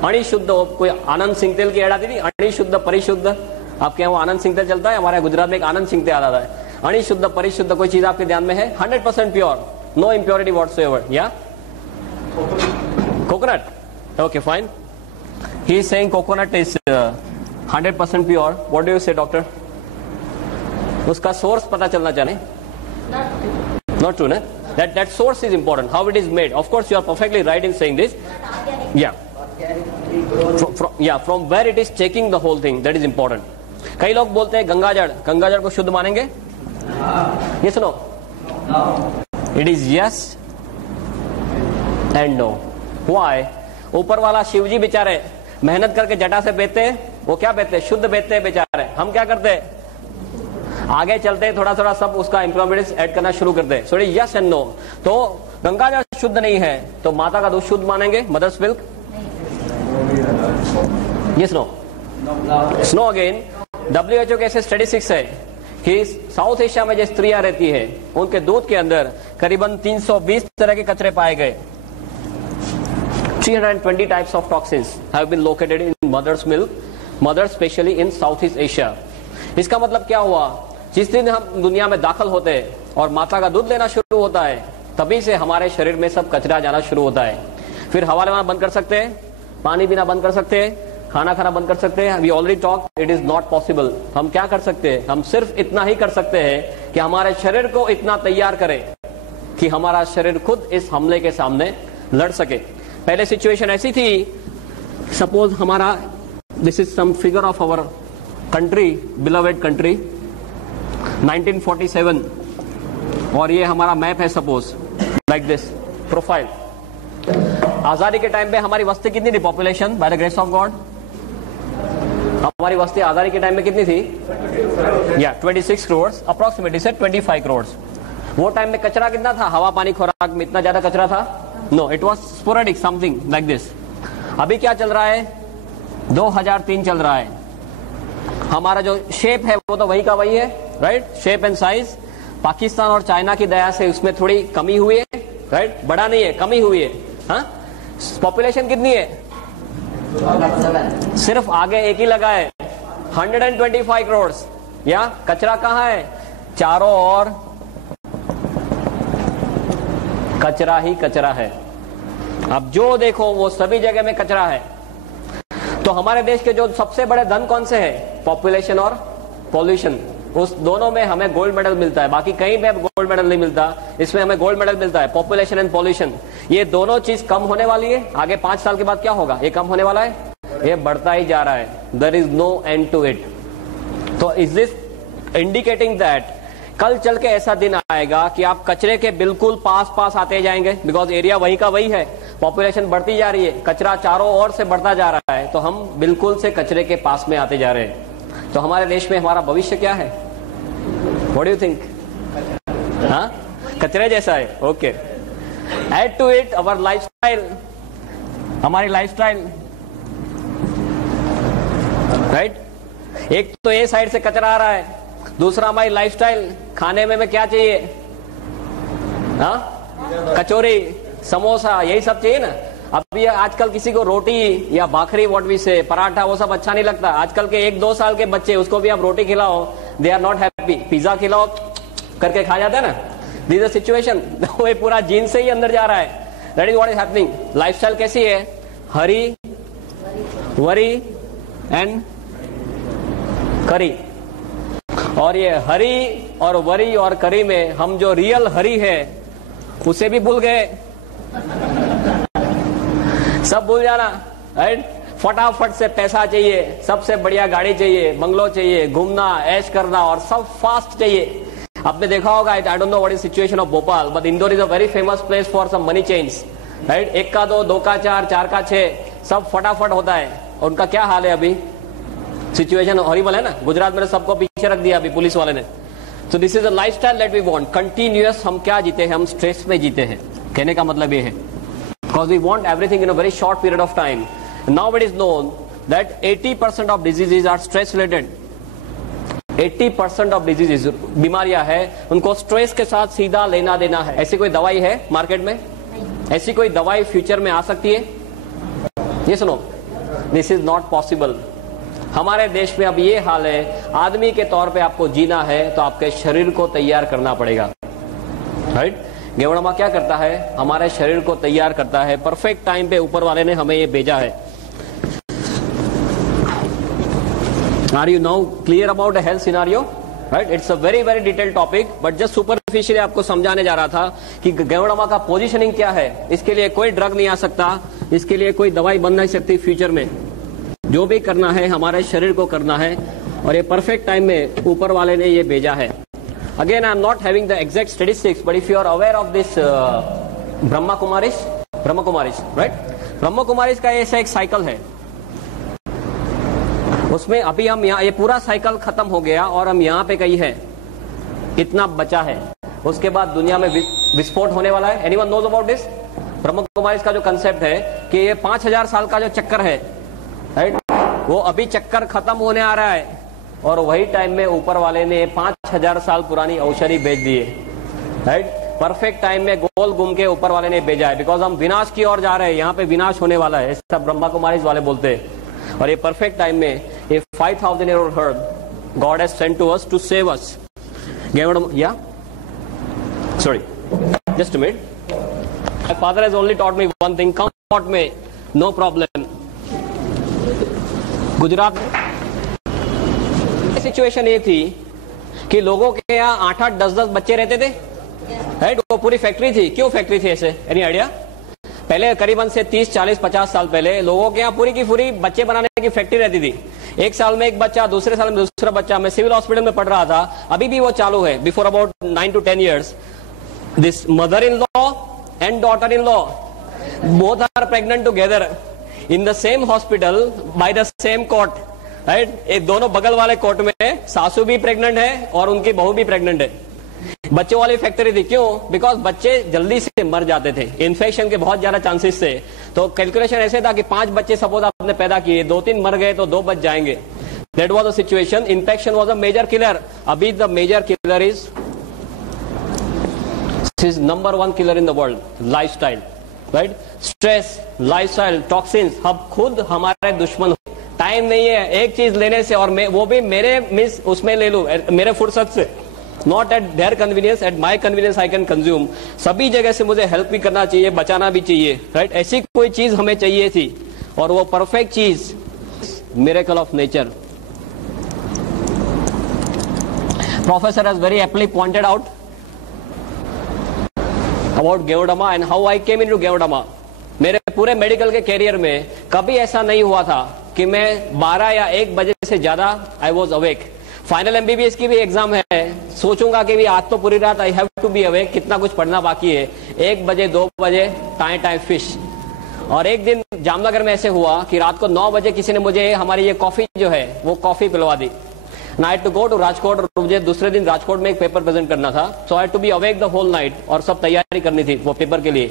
अणिशुद्ध हो? कोई आनंद सिंह तेल की एड आती थी, अणिशुद्ध परिशुद्ध। आपके यहाँ वो आनंद सिंह तेल चलता है, हमारे गुजरात में एक आनंद सिंह तेल आता है। अणिशुद्ध परिशुद्ध कोई चीज आपके ध्यान में है? 100% प्योर, नो इम्प्योरिटी व्हाटसोएवर, या coconut? Okay fine, he is saying coconut is 100% pure. What do you से डॉक्टर? उसका सोर्स पता चलना चाहिए। नॉट ट्रू ना? That source is important. How it is made. Of course, you are perfectly right in saying this. Yeah. From where it is taking the whole thing, that is important. कई लोग बोलते हैं गंगाजल को शुद्ध मानेंगे? Yes or no? It is yes and no. Why? ऊपर वाला शिवजी बेचारे मेहनत करके जटा से बेचते हैं, वो क्या बेचते हैं? शुद्ध बेचते हैं बेचारे। हम क्या करते हैं? आगे चलते हैं थोड़ा थोड़ा सब उसका इंप्रोमेंट्स ऐड करना शुरू करते हैं। So yes and no. तो गंगाजल शुद्ध नहीं है तो माता का दूध शुद्ध मानेंगे? Mother's milk? Yes no? No again. WHO के ऐसे स्टैटिस्टिक्स है कि साउथ एशिया में जो स्त्रियां रहती है उनके दूध के अंदर करीबन 320 तरह के कचरे पाए गए। 320 types of toxins have been located in mother's milk, especially in Southeast Asia. इसका मतलब क्या हुआ? जिस दिन हम दुनिया में दाखिल होते हैं और माता का दूध लेना शुरू होता है, तभी से हमारे शरीर में सब कचरा जाना शुरू होता है। फिर हवा लेना बंद कर सकते हैं, पानी पीना बंद कर सकते हैं, खाना खाना बंद कर सकते हैं। We already talk, it is not possible. हम क्या कर सकते हैं? हम सिर्फ इतना ही कर सकते हैं कि हमारे शरीर को इतना तैयार करें कि हमारा शरीर खुद इस हमले के सामने लड़ सके। पहले सिचुएशन ऐसी थी, सपोज हमारा, this is some figure of our country, beloved country, 1947, और ये हमारा मैप है सपोज लाइक दिस प्रोफाइल। आजादी के टाइम पे हमारी वस्ती कितनी थी? Population by the grace of God हमारी वस्ती आजादी के टाइम में कितनी थी? 26 करोड़ अप्रोक्सीमेटली से 25 करोड़। वो टाइम में कचरा कितना था? हवा पानी खुराक में इतना ज्यादा कचरा था? No, it was sporadic something like this. अभी क्या चल रहा है? 2003 चल रहा है। हमारा जो शेप है वो तो वही का वही है, right? Shape and size. Pakistan और चाइना की दया से उसमें थोड़ी कमी हुई है, राइट? बड़ा नहीं है, कमी हुई है। हाँ, पॉपुलेशन कितनी है? सिर्फ आगे एक ही लगा है, 125 करोड़। या कचरा कहाँ है? चारों ओर कचरा ही कचरा है। अब जो देखो वो सभी जगह में कचरा है। तो हमारे देश के जो सबसे बड़े धन कौन से हैं? पॉपुलेशन और पॉल्यूशन। उस दोनों में हमें गोल्ड मेडल मिलता है, बाकी कहीं पे गोल्ड मेडल नहीं मिलता। इसमें हमें गोल्ड मेडल मिलता है, पॉपुलेशन एंड पॉल्यूशन। ये दोनों चीज कम होने वाली है। आगे 5 साल के बाद क्या होगा? ये कम होने वाला है, ये बढ़ता ही जा रहा है। There is no end to it. तो इज दिस इंडिकेटिंग दैट कल चल के ऐसा दिन आएगा कि आप कचरे के बिल्कुल पास आते जाएंगे, बिकॉज एरिया वही का वही है, पॉपुलेशन बढ़ती जा रही है, कचरा चारों ओर से बढ़ता जा रहा है, तो हम बिल्कुल से कचरे के पास में आते जा रहे हैं। तो हमारे देश में हमारा भविष्य क्या है? What do you think? हाँ, कचरे जैसा है। Okay, add to it our lifestyle, हमारी लाइफस्टाइल, राइट? एक तो ए साइड से कचरा आ रहा है, दूसरा हमारी लाइफस्टाइल। खाने में क्या चाहिए? हाँ, कचौरी, समोसा, यही सब चाहिए ना। अब ये आजकल किसी को रोटी या भाखरी, व्हाट वी से, पराठा, वो सब अच्छा नहीं लगता। आजकल के 1-2 साल के बच्चे, उसको भी आप रोटी खिलाओ, they are not happy. Pizza खिलाओ करके खा जाता है ना। This is situation. वो पूरा जीन से ही अंदर जा रहा है। That is what is happening. Lifestyle कैसी है? हरी, वरी एंड करी। और ये हरी और वरी और करी में हम जो रियल हरी है उसे भी भूल गए। सब भूल जाना, राइट? फटाफट से पैसा चाहिए, सबसे बढ़िया गाड़ी चाहिए, बंगलो चाहिए, घूमना, ऐश करना, और सब फास्ट चाहिए। आपने देखा होगा, I don't know what is situation of Bhopal, but Indore is a very famous place for some money change, right? 1 का 2, 2 का 4, 4 का 6, सब फटाफट होता है। और उनका क्या हाल है अभी? सिचुएशन हॉरिबल है ना। गुजरात में सबको पीछे रख दिया अभी पुलिस वाले ने। So this is a lifestyle that we want. Continuous हम क्या जीते हैं? हम स्ट्रेस में जीते हैं। कहने का मतलब ये है, because we want everything in a very short period of time. Now it is known that 80% of diseases are stress related. 80% of diseases, बीमारियां हैं, उनको स्ट्रेस के साथ सीधा लेना देना है। ऐसी कोई दवाई है मार्केट में? ऐसी कोई दवाई फ्यूचर में आ सकती है? ये सुनो, दिस इज नॉट पॉसिबल। हमारे देश में अब ये हाल है, आदमी के तौर पे आपको जीना है तो आपके शरीर को तैयार करना पड़ेगा, राइट? गेवड़मा क्या करता है? हमारे शरीर को तैयार करता है। परफेक्ट टाइम पे ऊपर वाले ने हमें ये भेजा है। Are you now clear about the health scenario? Right, it's a very very detailed topic, but just superficially आपको समझाने जा रहा था कि गेवड़मा का पोजीशनिंग क्या है। इसके लिए कोई ड्रग नहीं आ सकता, इसके लिए कोई दवाई बन नहीं सकती फ्यूचर में। जो भी करना है हमारे शरीर को करना है, और ये परफेक्ट टाइम में ऊपर वाले ने ये भेजा है। Again I am not having the exact statistics, but if you are aware of this Brahma Kumaris, right, Brahma Kumaris का ऐसा एक साइकिल है, उसमें अभी हम यहाँ, ये पूरा साइकिल खत्म हो गया और हम यहाँ पे कहीं है, इतना बचा है, उसके बाद दुनिया में विस्फोट होने वाला है। Anyone knows about this? Brahma Kumaris का जो कंसेप्ट है कि ये 5000 साल का जो चक्कर है, राइट, वो अभी चक्कर खत्म होने आ रहा है, और वही टाइम में ऊपर वाले ने 5000 साल पुरानी औषधि भेज दी है, राइट, परफेक्ट टाइम में गोल घूम के ऊपर वाले ने भेजा है, बिकॉज हम विनाश की ओर जा रहे हैं, यहाँ पे विनाश होने वाला है, ऐसा ब्रह्मा कुमारीज वाले बोलते हैं। और ये परफेक्ट टाइम में ये 5000-year-old herb God has sent to us to save us. Yeah? Sorry. Just a minute. My father has only taught me one thing. Come taught me. No problem. Gujarat में सिचुएशन ये थी कि लोगों के यहाँ 8-8, 10-10 बच्चे रहते थे, राइट, वो पूरी फैक्ट्री थी। क्यों फैक्ट्री थी ऐसे? Any idea? पहले करीबन से 30, 40, 50 साल पहले लोगों के यहाँ पूरी की पूरी बच्चे बनाने की फैक्ट्री रहती थी। एक साल में एक बच्चा, दूसरे साल में दूसरा बच्चा। मैं सिविल हॉस्पिटल में पढ़ रहा था, अभी भी वो चालू है। Before about 9 to 10 years, this mother in law and daughter in law both are pregnant together in the same hospital by the same court, right. एक दोनों बगल वाले कोर्ट में सासू भी प्रेग्नेंट है और उनकी बहू भी प्रेग्नेंट है। बच्चों वाली फैक्ट्री थी। क्यों? बिकॉज बच्चे जल्दी से मर जाते थे, इन्फेक्शन के बहुत ज्यादा चांसेस थे। तो कैलकुलेशन ऐसे था कि 5 बच्चे सपोज आपने पैदा किए, 2-3 मर गए तो 2 बच जाएंगे। That was the situation. Infection was a major killer. अभी the major killer is number 1 killer in the world, lifestyle, right. Stress, lifestyle, toxins, हम खुद हमारे दुश्मन। टाइम नहीं है एक चीज लेने से, और वो भी मेरे मिस उसमें ले लूं, मेरे फुर्सत से, not at their convenience, at my convenience I can consume. सभी जगह से मुझे हेल्प भी करना चाहिए, बचाना भी चाहिए, राइट। ऐसी कोई चीज हमें चाहिए थी, और वो परफेक्ट चीज miracle of nature. Professor has very aptly pointed out about गेवडमा and how I came into गेवडमा। मेरे पूरे मेडिकल के कैरियर में कभी ऐसा नहीं हुआ था कि मैं 12 या 1 बजे से ज्यादा I was awake. Final MBBS की भी एग्जाम है, सोचूंगा कि भी आज तो पूरी रात I have to be awake, कितना कुछ पढ़ना बाकी है। 1 बजे 2 बजे टाइम फिश। और एक दिन जामनगर में ऐसे हुआ कि रात को 9 बजे किसी ने मुझे हमारी ये कॉफी जो है वो कॉफी पिलवा दी। I had to go to Rajkot, और मुझे दूसरे दिन राजकोट में एक पेपर प्रेजेंट करना था। So I had to be awake the whole night, और सब तैयारी करनी थी वो पेपर के लिए।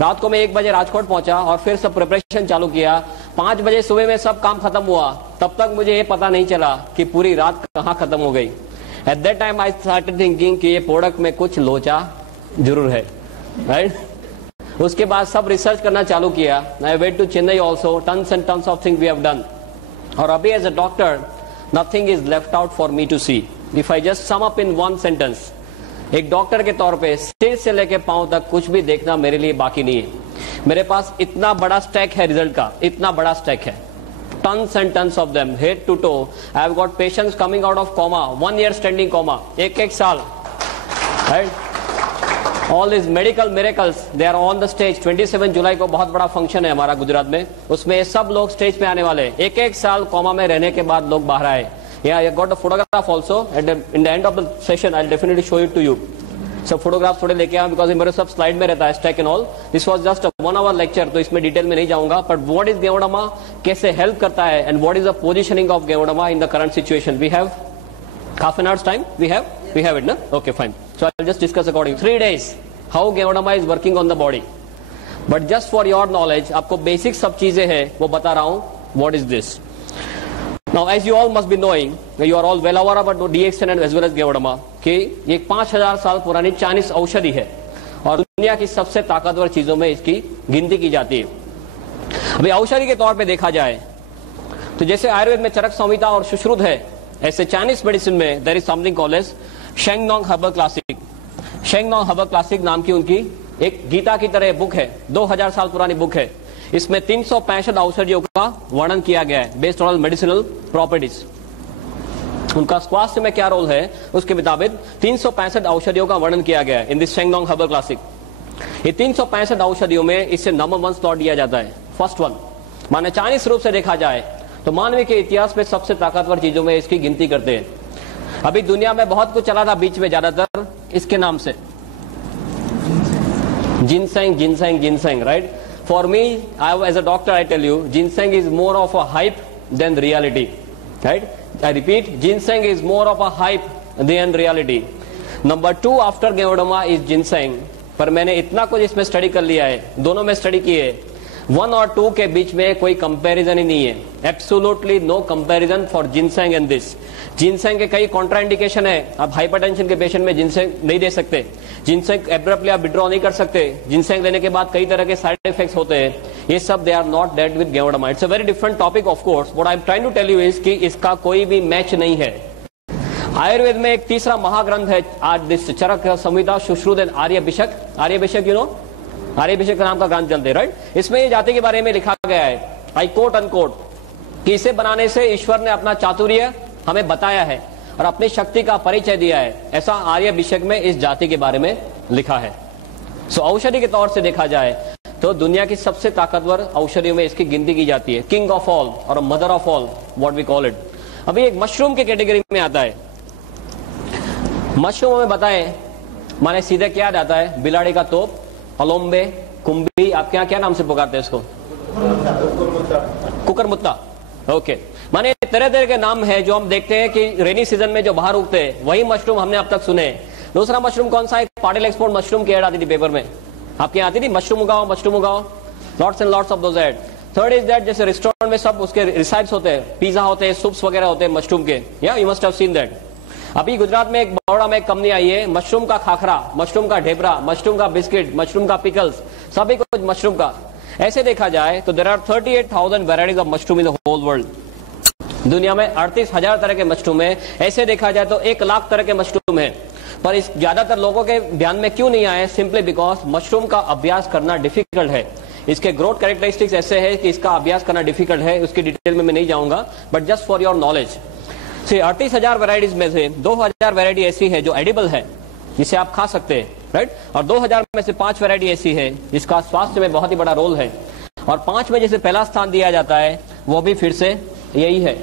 रात को मैं 1 बजे राजकोट पहुंचा और फिर सब प्रिपरेशन चालू किया। 5 बजे सुबह में सब काम खत्म हुआ। तब तक मुझे ये पता नहीं चला कि पूरी रात कहाँ खत्म हो गई। At that time I started thinking कि ये प्रोडक्ट में कुछ लोचा जरूर है, राइट। उसके बाद सब रिसर्च करना चालू किया। I went to Chennai also, tons and tons of things we have done. और अभी as a doctor nothing is left out for me to see. If I just sum up in 1 sentence, एक doctor के तौर पे सिर से लेके पांव तक कुछ भी देखना मेरे लिए बाकी नहीं है। मेरे पास इतना बड़ा स्टैक है रिजल्ट का, इतना बड़ा स्टैक है, tons and tons of them, head to toe. I have got patients coming out of coma, 1 year standing coma, एक साल, right? All these medical miracles, they are on the stage. 27 जुलाई को बहुत बड़ा function है हमारा गुजरात में, उसमें सब लोग स्टेज पे आने वाले। एक साल कोमा में रहने के बाद लोग बाहर आए। Yeah, I got a photograph also. In the end of the session, I'll definitely show it to you. सब फोटोग्राफ थोड़े लेके आया, बिकॉज मेरे सब स्लाइड में रहता है stack and all. This was just 1 hour lecture, तो इसमें डिटेल में नहीं जाऊंगा। बट व्हाट इज गेवडमा, कैसे हेल्प करता है, and what is the positioning of गेवडमा in the current situation. We have half an hour's time. We have it, no? Okay, fine. So I'll just discuss according. 3 days how गेवडमा is working on the body. But just for your knowledge, आपको basic सब चीजें हैं वो बता रहा हूं। What is this? Now, as you all must be knowing, you are all well aware about DXN and as well as गेवडमा, कि ये 5000 साल पुरानी चाइनीज औषधि है और दुनिया की सबसे ताकतवर चीजों में इसकी गिनती की जाती है। अभी औषधि के तौर पे देखा जाए तो जैसे आयुर्वेद में चरक संहिता और सुश्रुत है, ऐसे चाइनीज मेडिसिन में there is something called as Shennong herbal classic. Shennong herbal classic नाम की उनकी एक गीता की तरह बुक है, 2000 साल पुरानी बुक है। इसमें 365 औषधियों का वर्णन किया गया है बेस्ड ऑन मेडिसिनल प्रॉपर्टीज। उनका स्वास्थ्य में क्या रोल है, उसके मुताबिक 365 औषधियों का वर्णन किया गया है इन दिस शेंगडोंग हर्बल क्लासिक। ये 365 औषधियों में इससे नंबर 1 स्लॉट दिया जाता है, फर्स्ट वन। माने चाइनीस रूप से देखा जाए तो मानवीय के इतिहास में सबसे ताकतवर चीजों में इसकी गिनती करते हैं। अभी दुनिया में बहुत कुछ चला था बीच में, ज्यादातर इसके नाम से, ginseng ginseng ginseng, right. For me, as a doctor, I tell you, ginseng is more of a hype than reality, right. I repeat, ginseng is more of a hype than reality. Number 2 after Geodoma is ginseng. पर मैंने इतना कुछ इसमें study कर लिया है, दोनों में स्टडी की है, 1 और 2 के बीच में कोई कंपैरिजन ही नहीं है। Absolutely no comparison for ginseng and this. Ginseng के कई कॉन्ट्राइंडिकेशन है, आप हाइपरटेंशन के पेशेंट में जिनसेंग नहीं दे सकते, जिनसेंग एब्रप्टली आप विड्रॉ नहीं कर सकते, जिनसेंग लेने के बाद कई तरह के साइड इफेक्ट्स होते हैं, ये सब they are not that with गेवोडामा। It's a very different topic of course. What I am trying to tell you is कि इसका कोई भी मैच नहीं है। आयुर्वेद में एक तीसरा महाग्रंथ है आज this Charaka Samhita Sushruta Aryabhishak. Aryabhishak, you know, Aryabhishak नाम का ग्रंथ चलते, राइट। इसमें ये जाति के बारे में लिखा गया है, आई कोट अनकोट, कि इसे बनाने से ईश्वर ने अपना चातुर्य हमें बताया है और अपनी शक्ति का परिचय दिया है। ऐसा आर्यभिषक में इस जाति के बारे में लिखा है। सो औषधि के तौर से देखा जाए तो दुनिया की सबसे ताकतवर औषधियों में इसकी गिनती की जाती है, किंग ऑफ ऑल और mother of all, what we call it. अभी एक मशरूम के कैटेगरी में आता है। मशरूम में बताएं, माने सीधे क्या याद आता है, बिलाड़ी का तोप, अलोम्बे, कुंभी, आपके यहाँ क्या नाम से पुकारते हैं इसको, कुकरमुत्ता, ओके। माने तरह तरह के नाम है जो हम देखते हैं कि रेनी सीजन में जो बाहर उगते हैं, वही मशरूम हमने अब तक सुने। दूसरा मशरूम कौन सा है, पाटिल एक्सपोर्ट मशरूम की एड आती थी पेपर में, आपके यहाँ आती थी, मशरूम उगाओ मशरूम उगाओ, lots and lots of those ad. Third is that, जैसे रेस्टोरेंट में सब उसके रिसाइड्स होते हैं, पिज्जा होते हैं, सूप्स वगैरह होते हैं मशरूम के, या you must have seen that. अभी गुजरात में एक बड़ौदा में एक कंपनी आई है, मशरूम का खाखरा, मशरूम का ढेबरा, मशरूम का बिस्किट, मशरूम का पिकल्स, सभी कुछ मशरूम का। ऐसे देखा जाए तो there are 38,000 varieties of mushroom in the whole world. दुनिया में 38,000 तरह के मशरूम है। ऐसे देखा जाए तो 1 लाख तरह के मशरूम है, पर इस ज्यादातर लोगों के ध्यान में क्यों नहीं आए, सिंपली बिकॉज मशरूम का अभ्यास करना डिफिकल्ट है। इसके ग्रोथ कैरेक्टरिस्टिक्स ऐसे है कि इसका अभ्यास करना डिफिकल्ट है, उसकी डिटेल में मैं नहीं जाऊंगा, but just for your knowledge. 38,000 varieties में से 2,000 वेराइटी ऐसी है जो एडिबल है, जिसे आप खा सकते हैं, राइट। और 2,000 में से 5 वेराइटी ऐसी है जिसका स्वास्थ्य में बहुत ही बड़ा रोल है। और 5 में जिसे पहला स्थान दिया जाता है वो भी फिर से यही है।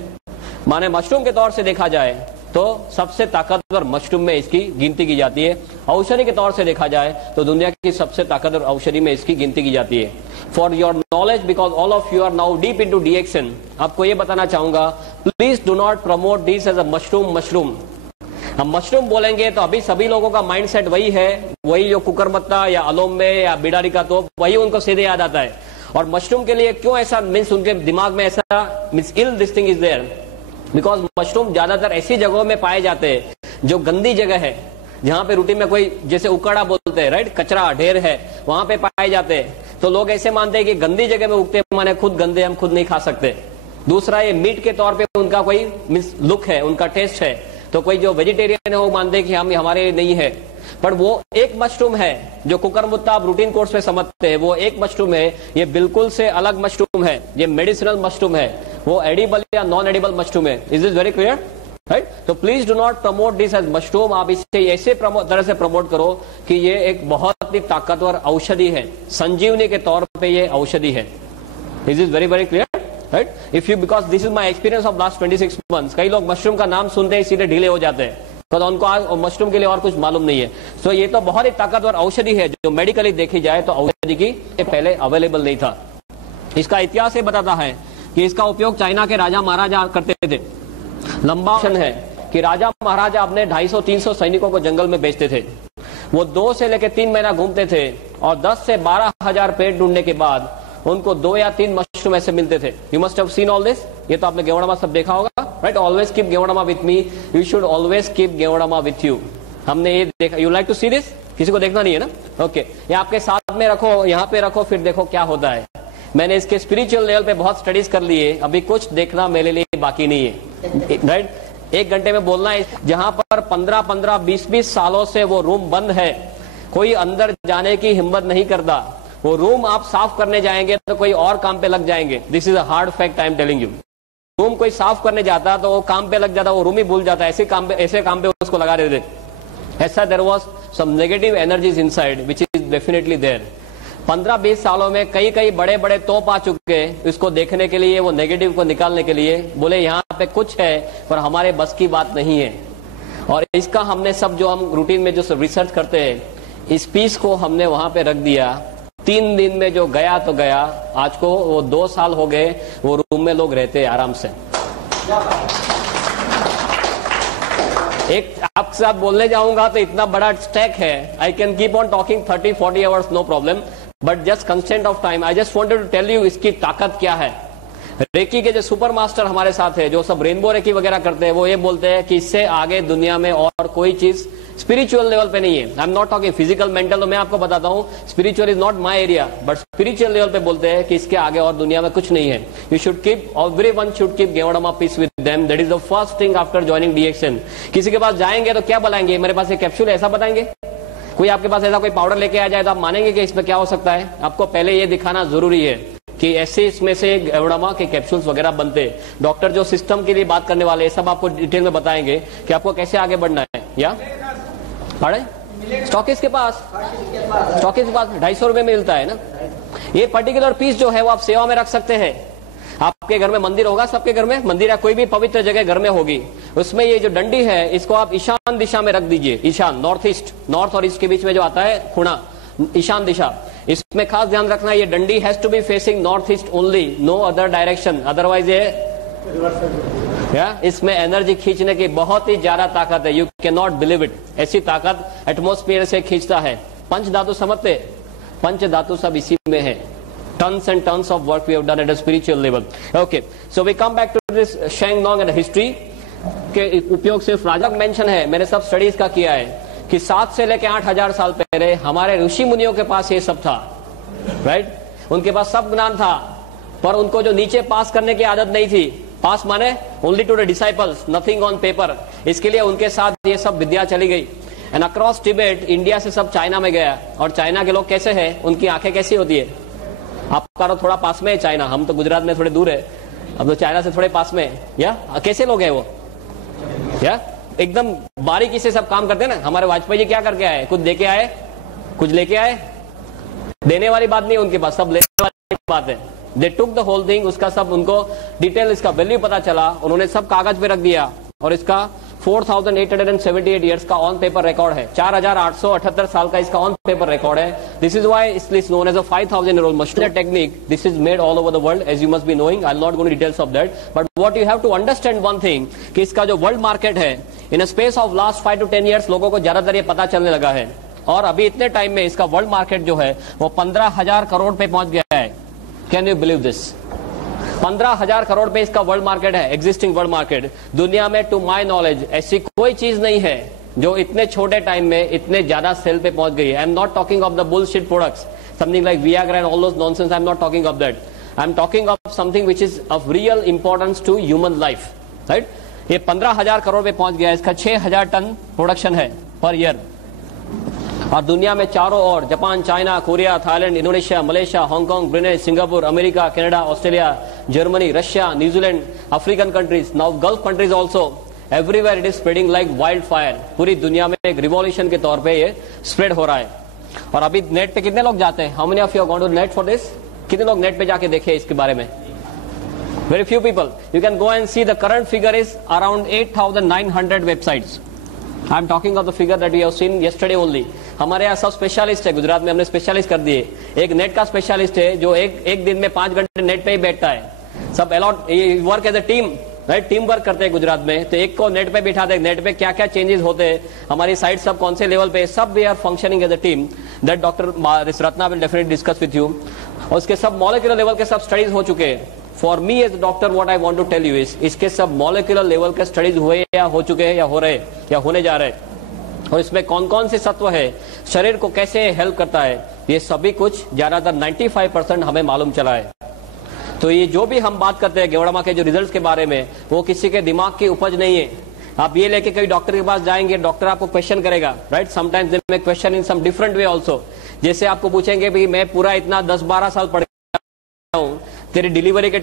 माने मशरूम के तौर से देखा जाए तो सबसे ताकतवर मशरूम में इसकी गिनती की जाती है। औषधि के तौर से देखा जाए तो दुनिया की सबसे ताकतवर औषधि में इसकी गिनती की जाती है। For your knowledge, because all of you are now deep into डीएक्शन, आपको ये बताना चाहूंगा, please do not promote this as a mushroom. हम मशरूम बोलेंगे तो अभी सभी लोगों का माइंडसेट वही है, वही जो कुकरमत्ता या अलोम्बे या बिडारी का तोप, वही उनको सीधे याद आता है। और मशरूम के लिए क्यों ऐसा मीन्स उनके दिमाग में ऐसा means ill this thing is there, because mushroom ज्यादातर ऐसी जगहों में पाए जाते हैं जो गंदी जगह है, जहां पे रूटीन में कोई, जैसे उकड़ा बोलते हैं, राइट, कचरा ढेर है, वहां पे पाए जाते हैं। तो लोग ऐसे मानते हैं कि गंदी जगह में उगते हैं, माने खुद गंदे, हम खुद नहीं खा सकते। दूसरा, ये मीट के तौर पे उनका कोई मीन्स लुक है, उनका टेस्ट है। तो कोई जो वेजिटेरियन है वो मानते हैं कि हम हमारे नहीं है, पर वो एक मशरूम है जो कुकरमुत्ता आप रूटीन कोर्स में समझते हैं, वो एक मशरूम है, ये बिल्कुल से अलग मशरूम है, ये मेडिसिनल मशरूम है, वो एडिबल या नॉन एडिबल मशरूम है। Is this very clear, right. तो please do not promote this as mushroom. आप इसे ऐसे तरह से प्रमोट करो कि ये एक बहुत ही ताकतवर औषधि है, संजीवनी के तौर पे ये औषधि है। Is this very very clear, right. If you, because this is my experience of last 26 months, कई लोग मशरूम का नाम सुनते ही सीधे ढीले हो जाते हैं, तो उनको आज मशरूम के लिए और कुछ मालूम नहीं है। तो ये तो बहुत ही ताकतवर औषधि है जो मेडिकली देखी जाए तो औषधि की पहले अवेलेबल नहीं था। इसका इतिहास ये बताता है कि इसका उपयोग चाइना के राजा महाराजा करते थे। लंबा है कि राजा महाराजा अपने 250-300 सैनिकों को जंगल में भेजते थे। वो 2 से लेकर 3 महीना घूमते थे और 10 से 12,000 पेड़ ढूंढने के बाद उनको 2 या 3 मशरूम ऐसे मिलते थे। You must have seen all this, ये तो आपने गेवोडामा सब देखा होगा, राइट। ऑलवेज कीप गेवोडामा with me, you should always keep गेवोडामा विथ यू। हमने ये देखा, you like to see this, किसी को देखना नहीं है ना, ओके। ये आपके साथ में रखो, यहाँ पे रखो, फिर देखो क्या होता है। मैंने इसके स्पिरिचुअल लेवल पे बहुत स्टडीज कर लिए, अभी कुछ देखना मेरे लिए बाकी नहीं है, राइट। 1 घंटे में बोलना है, जहां पर 15-15, 20-20 सालों से वो रूम बंद है, कोई अंदर जाने की हिम्मत नहीं करता। वो रूम आप साफ करने जाएंगे तो कोई और काम पे लग जाएंगे। This is a hard fact I am telling you. Room कोई साफ करने जाता तो वो काम पे लग जाता, वो रूम ही भूल जाता, ऐसे काम पे उसको लगा देते। ऐसा there was some negative energies inside which is definitely there. 15-20 सालों में कई कई बड़े बड़े तोप आ चुके हैं इसको देखने के लिए, वो नेगेटिव को निकालने के लिए। बोले यहाँ पे कुछ है पर हमारे बस की बात नहीं है। और इसका हमने सब जो हम रूटीन में जो रिसर्च करते हैं, इस पीस को हमने वहां पे रख दिया। 3 दिन में जो गया तो गया, आज को वो 2 साल हो गए, वो रूम में लोग रहते हैं आराम से। एक आपके साथ बोलने जाऊंगा तो इतना बड़ा स्टैक है, I can keep on talking 30-40 hours no problem, but just constant of time I just wanted to tell you इसकी ताकत क्या है। रेकी के जो सुपर मास्टर हमारे साथ है, जो सब रेनबो रेकी वगैरह करते हैं, वो ये बोलते हैं कि इससे आगे दुनिया में और कोई चीज स्पिरिचुअल लेवल पे नहीं है। I am not talking physical mental, तो मैं आपको बताता हूँ spiritual is not my area, but spiritual level पे बोलते हैं कि इसके आगे और दुनिया में कुछ नहीं है। You should keep, everyone should keep गेवड़मा piece with them, that is the first thing after joining डीएक्शन। किसी के पास जाएंगे तो क्या बताएंगे, मेरे पास एक कैप्सूल है, ऐसा बताएंगे? कोई आपके पास ऐसा कोई पाउडर लेके आ जाए तो आप मानेंगे कि इसमें क्या हो सकता है? आपको पहले ये दिखाना जरूरी है कि ऐसे इसमें से गेवड़मा के कैप्सूल्स वगैरह बनते। डॉक्टर जो सिस्टम के लिए बात करने वाले सब आपको डिटेल में बताएंगे कि आपको कैसे आगे बढ़ना है। या स्टॉकिस्ट के पास 250 रुपए में मिलता है ना। ये पर्टिकुलर पीस जो है वो आप सेवा में रख सकते हैं। आपके घर में मंदिर होगा, सबके घर में मंदिर या कोई भी पवित्र जगह घर में होगी, उसमें ये जो डंडी है इसको आप ईशान दिशा में रख दीजिए। ईशान, नॉर्थ ईस्ट, नॉर्थ और ईस्ट के बीच में जो आता है खुणा, ईशान दिशा। इसमें खास ध्यान रखना, ये डंडी has to be facing north east only, no other direction, otherwise ये इसमें एनर्जी खींचने की बहुत ही ज्यादा ताकत है। You can not believe it, ऐसी ताकत एटमोस्फियर से खींचता है। पंच धातु समझते, पंच धातु सब इसी में है। Tons and tons of work we have done at a spiritual level. Okay, so we come back to this Shengnong and history के उपयोग सिर्फ राजा मेंशन है, मैंने सब स्टडीज का किया है कि 7 से लेकर 8,000 साल पहले हमारे ऋषि मुनियों के पास ये सब था, राइट? उनके पास सब ज्ञान था, पर उनको जो नीचे पास करने की आदत नहीं थी। पास माने only to the disciples, nothing on paper. इसके लिए उनके साथ ये सब विद्या चली गई। एंड अक्रॉस टिबेट, इंडिया से सब चाइना में गया। और चाइना के लोग कैसे हैं, उनकी आंखें कैसी होती है? आपका तो थोड़ा पास में है चाइना, हम तो गुजरात में थोड़े दूर है, अब तो चाइना से थोड़े पास में है। या कैसे लोग हैं वो? या एकदम बारीकी से सब काम करते हैं ना। हमारे वाजपेयी जी क्या करके आए? कुछ देके आए, कुछ लेके आए? देने वाली बात नहीं उनके पास, सब लेने वाली बात है। दे टुक द होल थिंग, उसका सब उनको डिटेल, इसका वैल्यू पता चला, उन्होंने सब कागज पे रख दिया। और इसका 4,878 ईयर्स का ऑन पेपर रिकॉर्ड है। 4,878 साल का इसका ऑन पेपर रिकॉर्ड है। This is why it is known as a 5,000-year-old machine technique. This is made all over the world, as you must be knowing. I'll not go into details of that. But what you have to understand one thing, कि इसका जो world market है, in a space of last 5 to 10 years लोगों को ज्यादातर ये पता चलने लगा है। और अभी इतने टाइम में इसका वर्ल्ड मार्केट जो है वो 15,000 करोड़ पे पहुंच गया है। Can you believe this? 15,000 crore पे इसका वर्ल्ड मार्केट है, एग्जिस्टिंग वर्ल्ड मार्केट। दुनिया में टू माय नॉलेज ऐसी कोई चीज नहीं है जो इतने छोटे टाइम में इतने ज्यादा सेल पे पहुंच गई है। I am not talking of the bullshit products, something like Viagra and all those nonsense. I am not talking of that. I am talking of something which is of real importance to human life, right? ये 15,000 करोड़ पे पहुंच गया। इसका 6,000 ton production है per year. और दुनिया में चारों ओर Japan, China, Korea, Thailand, Indonesia, Malaysia, Hong Kong, Brunei, Singapore, America, Canada, Australia, Germany, Russia, New Zealand, African countries, now Gulf countries also, everywhere it is spreading like wild fire. पूरी दुनिया में एक रिवॉल्यूशन के तौर पे ये स्प्रेड हो रहा है। और अभी नेट पे कितने लोग जाते हैं? How many of you are going to net for this? कितने लोग नेट पे जाके देखे इसके बारे में? Very few people. You can go and see the current figure is around 8,900 websites. I am talking of the figure that we have seen yesterday only. हमारे यहाँ सब स्पेशलिस्ट है, गुजरात में हमने स्पेशलिस्ट कर दिए। एक नेट का स्पेशलिस्ट है जो एक दिन में 5 घंटे नेट पे ही बैठता है। सब allot work as a team, right? Team work करते हैं गुजरात में। तो एक को नेट पे बिठा दे, नेट पे क्या क्या चेंजेस होते हैं, हमारी साइट सब कौन से लेवल पे, सब we are functioning as a team. That doctor Ratna will definitely discuss with you. और उसके सब मॉलिक्यूलर लेवल के सब स्टडीज हो चुके हैं। For me as doctor what I want to tell you is, इसके सब मॉलिक्यूलर लेवल के स्टडीज हुए या हो चुके हैं या हो रहे या होने जा रहे हैं। और इसमें कौन कौन से सत्व है, शरीर को कैसे हेल्प करता है, ये सभी कुछ ज्यादातर 95% हमें मालूम चला है। तो ये जो भी हम बात करते हैं गेवड़मा के जो रिजल्ट्स के बारे में, वो किसी के दिमाग की उपज नहीं है। आप ये लेके कई डॉक्टर के पास जाएंगे, डॉक्टर आपको क्वेश्चन करेगा, right? Sometimes they may question in some different way also. जैसे आपको पूछेंगे भाई मैं पूरा इतना 10-12 साल पढ़ हूं, तेरी डिलीवरी के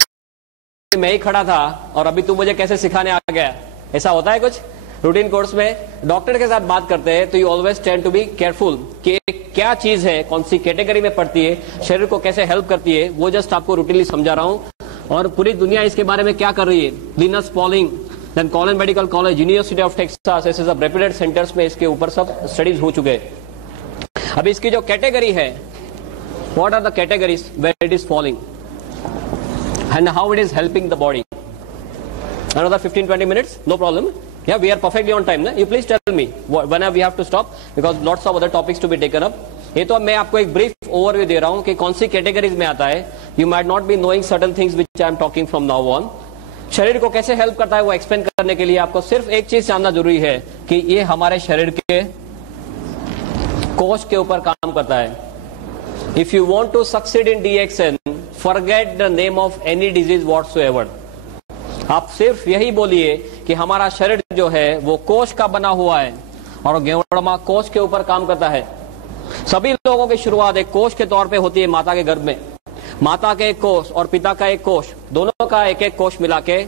मैं ही खड़ा था और अभी तू मुझे कैसे सिखाने आ गया, ऐसा होता है कुछ रूटीन कोर्स में? डॉक्टर के साथ बात करते हैं तो you always tend to be careful कि क्या चीज है, कौन सी कैटेगरी में पड़ती है, शरीर को कैसे हेल्प करती है, वो जस्ट आपको रूटीनली समझा रहा हूं। और पूरी दुनिया इसके बारे में क्या कर रही है, Linus Pauling, then Colon medical college, university of Texas, ऐसे सब रेप्यूटेड सेंटर्स में इसके ऊपर सब स्टडीज हो चुके हैं। अब इसकी जो कैटेगरी है, what are the categories where it is falling and how it is helping the body. Another 15-20 minutes, no problem. Yeah, we are perfectly on time. You please tell me whenever we have to stop because lots of other topics to be taken up. ये तो मैं आपको एक brief overview दे रहा हूँ कि कौन सी categories में आता है। You might not be knowing certain things which I am talking from now on. शरीर को कैसे हेल्प करता है वो एक्सप्लेन करने के लिए आपको सिर्फ एक चीज जानना जरूरी है कि ये हमारे शरीर के कोश के ऊपर काम करता है। If you want to succeed in DXN, forget the name of any disease whatsoever. आप सिर्फ यही बोलिए कि हमारा शरीर जो है वो कोश का बना हुआ है और गेवड़मा कोश के ऊपर काम करता है। सभी लोगों की शुरुआत एक कोश के तौर पे होती है माता के गर्भ में। माता के एक कोश और पिता का एक कोश, दोनों का एक एक कोश मिला के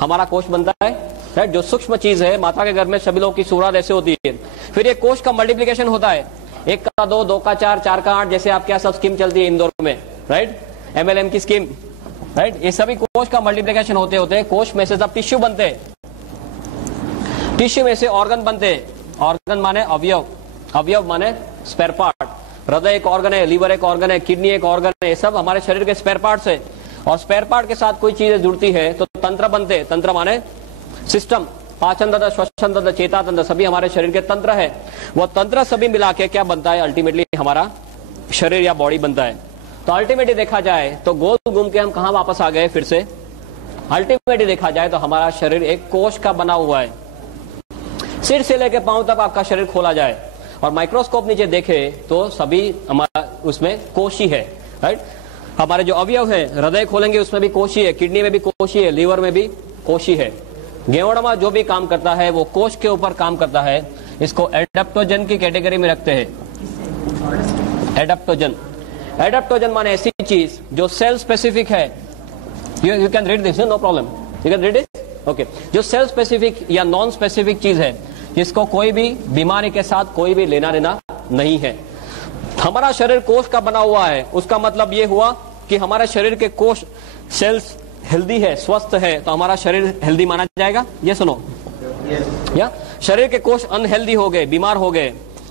हमारा कोश बनता है, राइट? जो सूक्ष्म चीज है माता के गर्भ में सभी लोगों की शुरुआत ऐसे होती है। फिर एक कोश का मल्टीप्लीकेशन होता है, 1 का 2, 2 का 4, 4 का 8, जैसे आप क्या सब स्कीम चलती है इंदौर में, राइट? MLM की स्कीम, राइट? ये सभी कोश का मल्टीप्लिकेशन होते होते कोश में से सब टिश्यू बनते हैं, टिश्यू में से ऑर्गन बनते हैं। ऑर्गन माने अवयव, अवयव माने स्पेयर पार्ट। हृदय एक ऑर्गन है, लीवर एक ऑर्गन है, किडनी एक ऑर्गन है, ये सब हमारे शरीर के स्पेयर पार्ट्स है। और स्पेयर पार्ट के साथ कोई चीजें जुड़ती है तो तंत्र बनते हैं। तंत्र माने सिस्टम, पाचन तंत्र, श्वसन तंत्र, चेता तंत्र, सभी हमारे शरीर के तंत्र है। वो तंत्र सभी मिला के क्या बनता है, अल्टीमेटली हमारा शरीर या बॉडी बनता है। तो अल्टीमेटली देखा जाए तो गोल घूम के हम कहां वापस आ गए फिर से? अल्टीमेटली देखा जाए तो हमारा शरीर एक कोश का बना हुआ है। सिर से लेकर पांव तक आपका शरीर खोला जाए और माइक्रोस्कोप नीचे देखे तो सभी हमारा उसमें कोश ही है, राइट? हमारे जो अवयव है, हृदय खोलेंगे उसमें भी कोश ही है, किडनी में भी कोश ही है, लीवर में भी कोश ही है। गेवड़मा जो भी काम करता है वो कोश के ऊपर काम करता है। इसको एडेप्टोजन की कैटेगरी में रखते हैं। एडेप्टोजन, एडेप्टोजन माने ऐसी चीज जो सेल स्पेसिफिक है। You can read this, no problem, you can read it, okay. जो सेल स्पेसिफिक या नॉन स्पेसिफिक चीज है जिसको कोई भी बीमारी के साथ कोई भी लेना देना नहीं है। हमारा शरीर कोश का बना हुआ है, उसका मतलब ये हुआ कि हमारे शरीर के कोश सेल्स हेल्दी है, स्वस्थ है, तो हमारा शरीर हेल्दी माना जाएगा। ये सुनो, या शरीर के कोश अनहेल्दी हो गए, बीमार हो गए,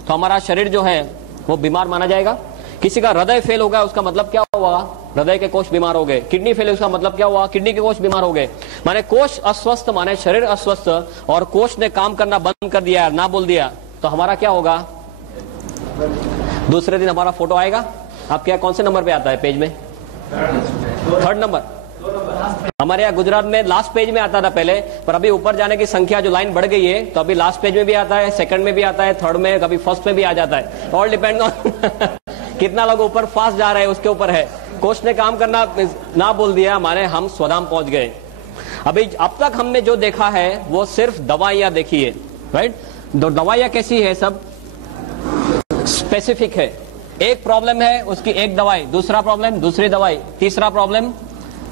तो हमारा शरीर जो है वो बीमार माना जाएगा। किसी का हृदय फेल हो गया, उसका मतलब क्या हुआ? हृदय के कोश बीमार हो गए। किडनी फेल, उसका मतलब क्या हुआ? किडनी के कोश बीमार हो गए। माने कोश अस्वस्थ माने शरीर अस्वस्थ, और कोश ने काम करना बंद कर दिया, ना बोल दिया, तो हमारा क्या होगा? दूसरे दिन हमारा फोटो आएगा। आप क्या, कौन से नंबर पे आता है पेज में? 3rd number. हमारे यहाँ गुजरात में लास्ट पेज में आता था पहले, पर अभी ऊपर जाने की संख्या जो लाइन बढ़ गई है, तो अभी लास्ट पेज में भी आता है, 2nd में भी आता है, 3rd में, कभी 1st में भी आ जाता है। ऑल डिपेंड ऑन कितना लोग ऊपर फास्ट जा रहे हैं उसके ऊपर है। कोच ने काम करना ना बोल दिया माने हम स्वधाम पहुंच गए। अभी अब तक हमने जो देखा है वो सिर्फ दवाइयां देखी है, राइट? दवाइयां कैसी है? सब स्पेसिफिक है। एक प्रॉब्लम है उसकी एक दवाई, दूसरा प्रॉब्लम दूसरी दवाई, तीसरा प्रॉब्लम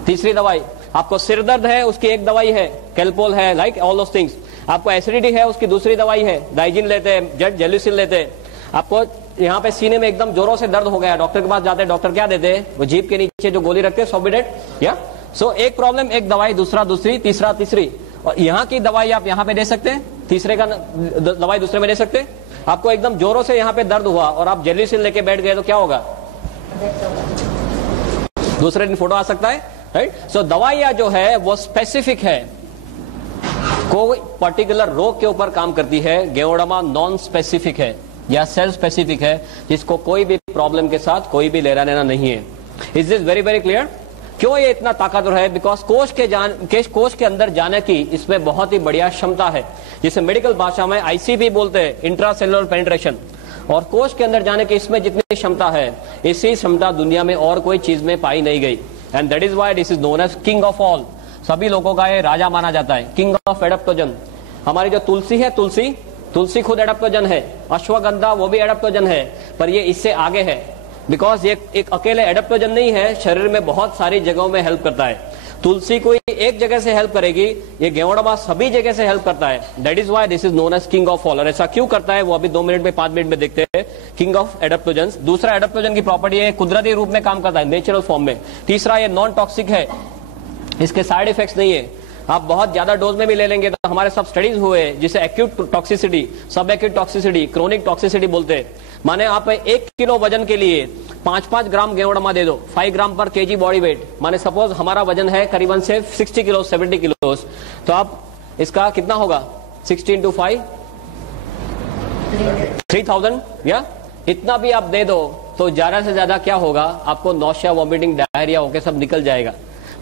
तीसरी दवाई। आपको सिर दर्द है उसकी एक दवाई है, कैल्पोल है, लाइक ऑल दोस थिंग्स। आपको एसिडिटी है उसकी दूसरी दवाई है, डाइजिन लेते हैं, जेलुसिल लेते हैं। आपको यहाँ पे सीने में एकदम जोरों से दर्द हो गया, डॉक्टर के पास जाते हैं, डॉक्टर क्या देते हैं? वो जीभ के नीचे जो गोली रखते हैं, सोबिडेट, या सो एक प्रॉब्लम एक दवाई, दूसरा दूसरी, तीसरा तीसरी। और यहाँ की दवाई आप यहाँ पे दे सकते हैं, तीसरे का दवाई दूसरे में दे सकते हैं। आपको एकदम जोरों से यहाँ पे दर्द हुआ और आप जेलुसिल लेके बैठ गए तो क्या होगा? दूसरे दिन फोटो आ सकता है, राइट? सो दवाइयां जो है वो स्पेसिफिक है, कोई पर्टिकुलर रोग के ऊपर काम करती है। गेवड़मा नॉन स्पेसिफिक है या सेल स्पेसिफिक है, जिसको कोई भी प्रॉब्लम के साथ कोई भी लेना देना नहीं है। Is this very very clear? क्यों ये इतना ताकतवर है? बिकॉज कोश के अंदर जाने की इसमें बहुत ही बढ़िया क्षमता है, जिसे मेडिकल भाषा में ICP बोलते हैं, इंट्रासेलुलर पेनिट्रेशन। और कोश के अंदर जाने की इसमें जितनी क्षमता है, इसी क्षमता दुनिया में और कोई चीज में पाई नहीं गई। And that is why this is known as king of all. सभी लोगों का ये राजा माना जाता है, किंग ऑफ एडेप्टोजन। हमारी जो तुलसी है, तुलसी खुद एडेप्टोजन है। अश्वगंधा वो भी एडेप्टोजन है, पर ये इससे आगे है, बिकॉज ये एक अकेले एडेप्टोजन नहीं है, शरीर में बहुत सारी जगहों में हेल्प करता है। तुलसी कोई एक जगह से हेल्प करेगी, ये गेवड़मा सभी जगह से हेल्प करता है. That is why this is known as king of all. और ऐसा क्यों करता है वो अभी 2 मिनट में 5 मिनट में देखते हैं. King of adaptogens. दूसरा, एडाप्टोजन की प्रॉपर्टी है कुदरती रूप में काम करता है, नेचुरल फॉर्म में. तीसरा, ये नॉन टॉक्सिक है, इसके साइड इफेक्ट्स नहीं है. आप बहुत ज्यादा डोज में भी ले लेंगे तो हमारे सब स्टडीज हुए जिसे एक्यूट टॉक्सिसिटी, सब एक्यूट टॉक्सिसिटी, क्रोनिक टॉक्सिसिटी बोलते हैं. माने आप 1 किलो वजन के लिए 5-5 ग्राम गेवड़मा दे दो, 5 ग्राम पर केजी बॉडी वेट. माने सपोज हमारा वजन है करीबन से 60 किलो 70 किलो, तो आप इसका कितना होगा 60 into 5 3000 या इतना भी आप दे दो तो ज्यादा से ज्यादा क्या होगा, आपको नौशिया, वॉमिटिंग, डायरिया होके सब निकल जाएगा.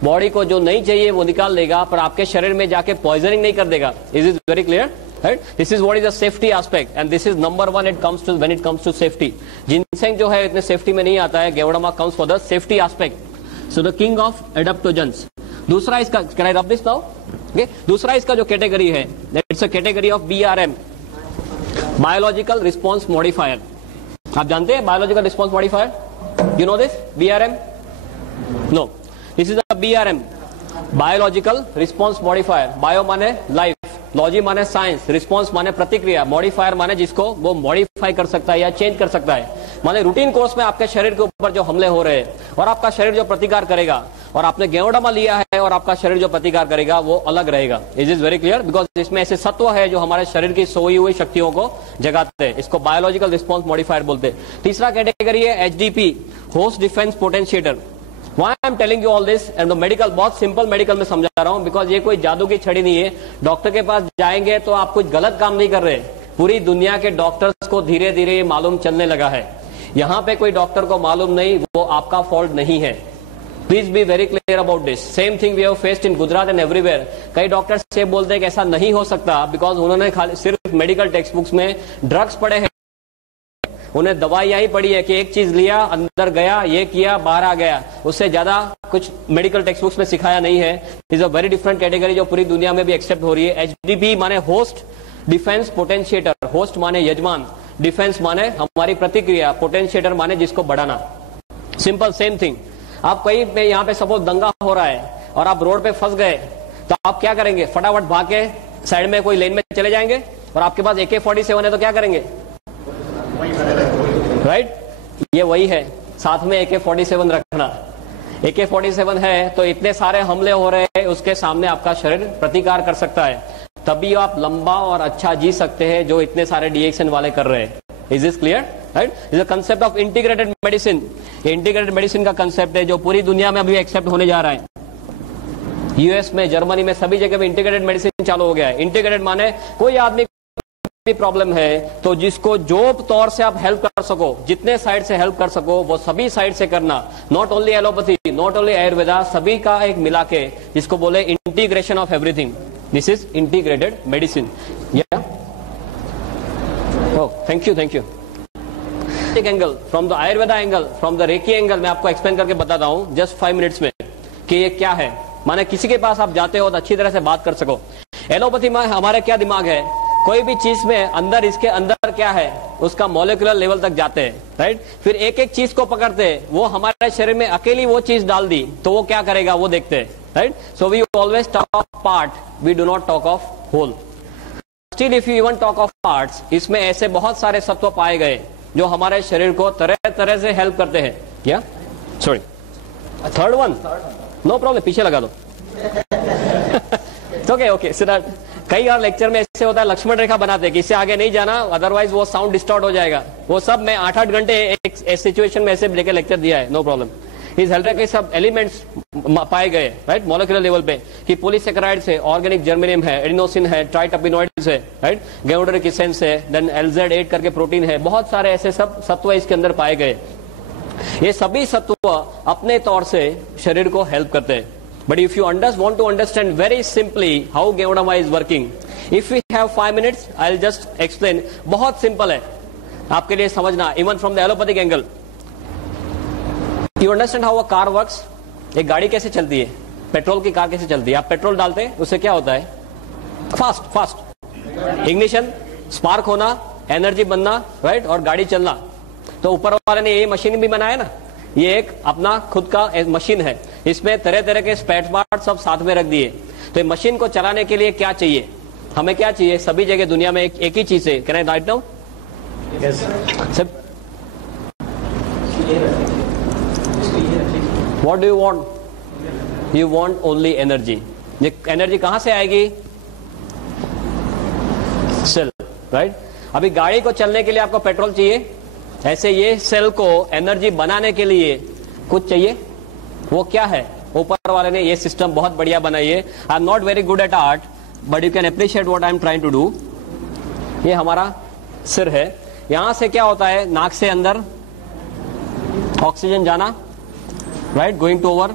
बॉडी को जो नहीं चाहिए वो निकाल देगा, पर आपके शरीर में जाके पॉइजनिंग नहीं कर देगा. Is is very clear? Right? This is what is the safety aspect and this is number one it comes to when it comes to safety. Ginseng जो है इतने सेफ्टी में नहीं आता है, गेवड़मा comes for the safety aspect. So the king of adaptogens. दूसरा इसका, can I rub this now? Okay? दूसरा इसका जो कैटेगरी है, it's a category of BRM, biological response modifier. आप जानते हैं biological response modifier? You know this? BRM? No. This is a BRM, biological response modifier. Bio माने life, logy माने science, response माने प्रतिक्रिया, मॉडिफायर माने जिसको वो मॉडिफाई कर सकता है या चेंज कर सकता है. माने रूटीन कोर्स में आपके शरीर के ऊपर जो हमले हो रहे हैं और आपका शरीर जो प्रतिकार करेगा, और आपने गेवड़मा लिया है और आपका शरीर जो प्रतिकार करेगा वो अलग रहेगा. Is is very clear? Because इसमें ऐसे सत्व है जो हमारे शरीर की सोई हुई शक्तियों को जगाते हैं. इसको बायोलॉजिकल रिस्पॉन्स मॉडिफायर बोलते हैं. तीसरा कैटेगरी है HDP, host defence potentiator. Why I'm telling you all this and the medical, बहुत सिंपल मेडिकल में समझा रहा हूं बिकॉज ये कोई जादू की छड़ी नहीं है. डॉक्टर के पास जाएंगे तो आप कुछ गलत काम नहीं कर रहे. पूरी दुनिया के डॉक्टर्स को धीरे धीरे ये मालूम चलने लगा है. यहां पे कोई डॉक्टर को मालूम नहीं, वो आपका फॉल्ट नहीं है. Please be very clear about this. Same thing we have faced in Gujarat and everywhere. कई डॉक्टर्स से बोलते हैं कि ऐसा नहीं हो सकता बिकॉज उन्होंने सिर्फ मेडिकल टेक्स्ट बुक्स में ड्रग्स पढ़े हैं, उन्हें दवाइयां ही पड़ी है कि एक चीज लिया, अंदर गया, ये किया, बाहर आ गया. उससे ज्यादा कुछ मेडिकल टेक्स्ट बुक्स में सिखाया नहीं है. Is a very different category जो पूरी दुनिया में भी एक्सेप्ट हो रही है. HDP माने होस्ट डिफेंस पोटेंशिएटर. होस्ट माने यजमान, डिफेंस माने हमारी प्रतिक्रिया, पोटेंशिएटर माने जिसको बढ़ाना. Simple same thing. आप कहीं पे यहाँ पे सपोज दंगा हो रहा है और आप रोड पे फंस गए तो आप क्या करेंगे, फटाफट भाग के साइड में कोई लेन में चले जाएंगे. और आपके पास AK-47 है तो क्या करेंगे, राइट? ये वही है, साथ में AK-47 रखना. AK-47 है तो इतने सारे हमले हो रहे हैं, उसके सामने आपका शरीर प्रतिकार कर सकता है. तभी आप लंबा और अच्छा जी सकते हैं जो इतने सारे DXN वाले कर रहे हैं. Is this clear? Right? Is the concept of integrated medicine. Integrated medicine का कंसेप्ट है जो पूरी दुनिया में अभी एक्सेप्ट होने जा रहा है. US में, जर्मनी में, सभी जगह पे इंटीग्रेटेड मेडिसिन चालू हो गया है. इंटीग्रेटेड माने कोई आदमी प्रॉब्लम है तो जिसको जो तौर से आप हेल्प कर सको, जितने साइड से हेल्प कर सको वो सभी साइड से करना. Not only allopathy, not only Ayurveda, सभी का एक मिला के जिसको बोले integration of everything. This is integrated medicine. या oh, thank you, thank you. एक angle from the Ayurveda angle, from the reiki angle मैं आपको एक्सप्लेन करके बताता हूं जस्ट 5 मिनट्स में कि ये क्या है. माने किसी के पास आप जाते हो तो अच्छी तरह से बात कर सको. एलोपैथी में हमारे क्या दिमाग है, कोई भी चीज में अंदर, इसके अंदर क्या है उसका मॉलिक्यूलर लेवल तक जाते हैं, राइट? फिर एक एक चीज को पकड़ते हैं, वो हमारे शरीर में अकेली वो चीज डाल दी तो वो क्या करेगा वो देखते हैं, right? So we always talk of part, we do not talk of whole. Still if you even talk of parts, इसमें ऐसे बहुत सारे सत्व पाए गए जो हमारे शरीर को तरह तरह से हेल्प करते हैं. या sorry, third one, no problem, पीछे लगा दो. Okay okay. कई बार लेक्चर में ऐसे होता है लक्ष्मण रेखा बनाते कि इससे आगे नहीं जाना, अदरवाइज वो साउंड डिस्टॉर्ट हो जाएगा. वो सब मैं 8-8 घंटे एक सिचुएशन में ऐसे लेकर लेक्चर दिया है, नो प्रॉब्लम. इस हेल्थ के सब एलिमेंट्स पाए गए, राइट, मॉलिक्यूलर लेवल पे कि पॉलीसेकेराइड्स है, ऑर्गेनिक जर्मेनियम है, एडिनोसिन है, ट्राइटर्पिनॉइड्स है, राइट, गेवुडरिक एसेंस है, देन LZ8 करके प्रोटीन है. बहुत सारे ऐसे सब सत्व इसके अंदर पाए गए. ये सभी सत्व अपने तौर से शरीर को हेल्प करते हैं. But if you want to understand very simply how Gevodama is working, if we have 5 minutes, I'll just explain. बहुत simple है आपके लिए समझना, even from the allopathic angle. You understand how a car works? एक गाड़ी कैसे चलती है, पेट्रोल की कार कैसे चलती है. आप पेट्रोल डालते हैं, उससे क्या होता है, फास्ट इग्निशन, स्पार्क होना, एनर्जी बनना, राइट, और गाड़ी चलना. तो ऊपर वाले ने ये मशीन भी बनाया ना, ये एक अपना खुद का मशीन है. इसमें तरह तरह के स्पेयर पार्ट सब साथ में रख दिए। तो मशीन को चलाने के लिए क्या चाहिए, हमें क्या चाहिए? सभी जगह दुनिया में एक ही चीज है। Can I write now? सब what do you want? You want only energy. ये एनर्जी कहां से आएगी? Cell, right? अभी गाड़ी को चलने के लिए आपको पेट्रोल चाहिए, ऐसे ये सेल को एनर्जी बनाने के लिए कुछ चाहिए। वो क्या है? ऊपर वाले ने ये सिस्टम बहुत बढ़िया बनाई है। I am not very good at art but you can appreciate what I am trying to do. ये हमारा सिर है, यहां से क्या होता है? नाक से अंदर ऑक्सीजन जाना, राइट, गोइंग टू ओवर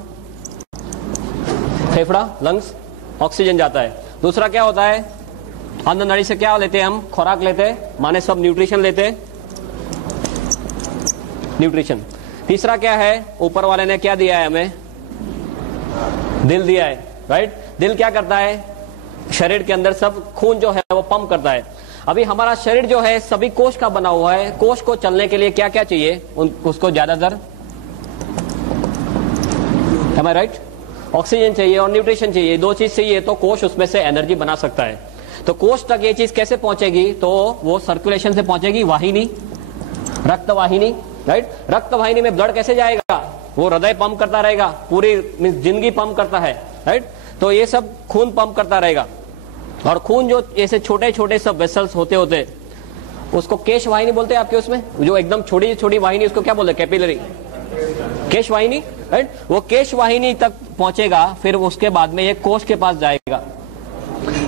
फेफड़ा, लंग्स, ऑक्सीजन जाता है। दूसरा क्या होता है? अंदर नली से क्या लेते हैं हम? खुराक लेते हैं, माने सब न्यूट्रिशन लेते हैं, न्यूट्रिशन। तीसरा क्या है? ऊपर वाले ने क्या दिया है हमें? दिल दिया है, राइट? दिल क्या करता है? शरीर के अंदर सब खून जो है वो पंप करता है। अभी हमारा शरीर जो है सभी कोष का बना हुआ है। कोष को चलने के लिए क्या क्या चाहिए? उसको ज्यादातर, am I right? ऑक्सीजन चाहिए और न्यूट्रिशन चाहिए, दो चीज चाहिए तो कोष उसमें से एनर्जी बना सकता है। तो कोष तक ये चीज कैसे पहुंचेगी? तो वो सर्कुलेशन से पहुंचेगी, वाहिनी, रक्त वाहिनी, राइट? रक्त वाहिनी में ब्लड कैसे जाएगा? वो हृदय पंप करता रहेगा, पूरी जिंदगी पंप करता है, राइट? तो ये सब खून पंप करता रहेगा। और खून जो ऐसे छोटे छोटे सब वेसल्स होते होते उसको केश वाहिनी बोलते हैं आपके उसमें, जो एकदम छोटी छोटी वाहिनी, उसको क्या बोलते हैं? कैपिलरी, केश वाहिनी, राइट? वो केश वाहिनी तक पहुंचेगा, फिर उसके बाद में ये कोष के पास जाएगा।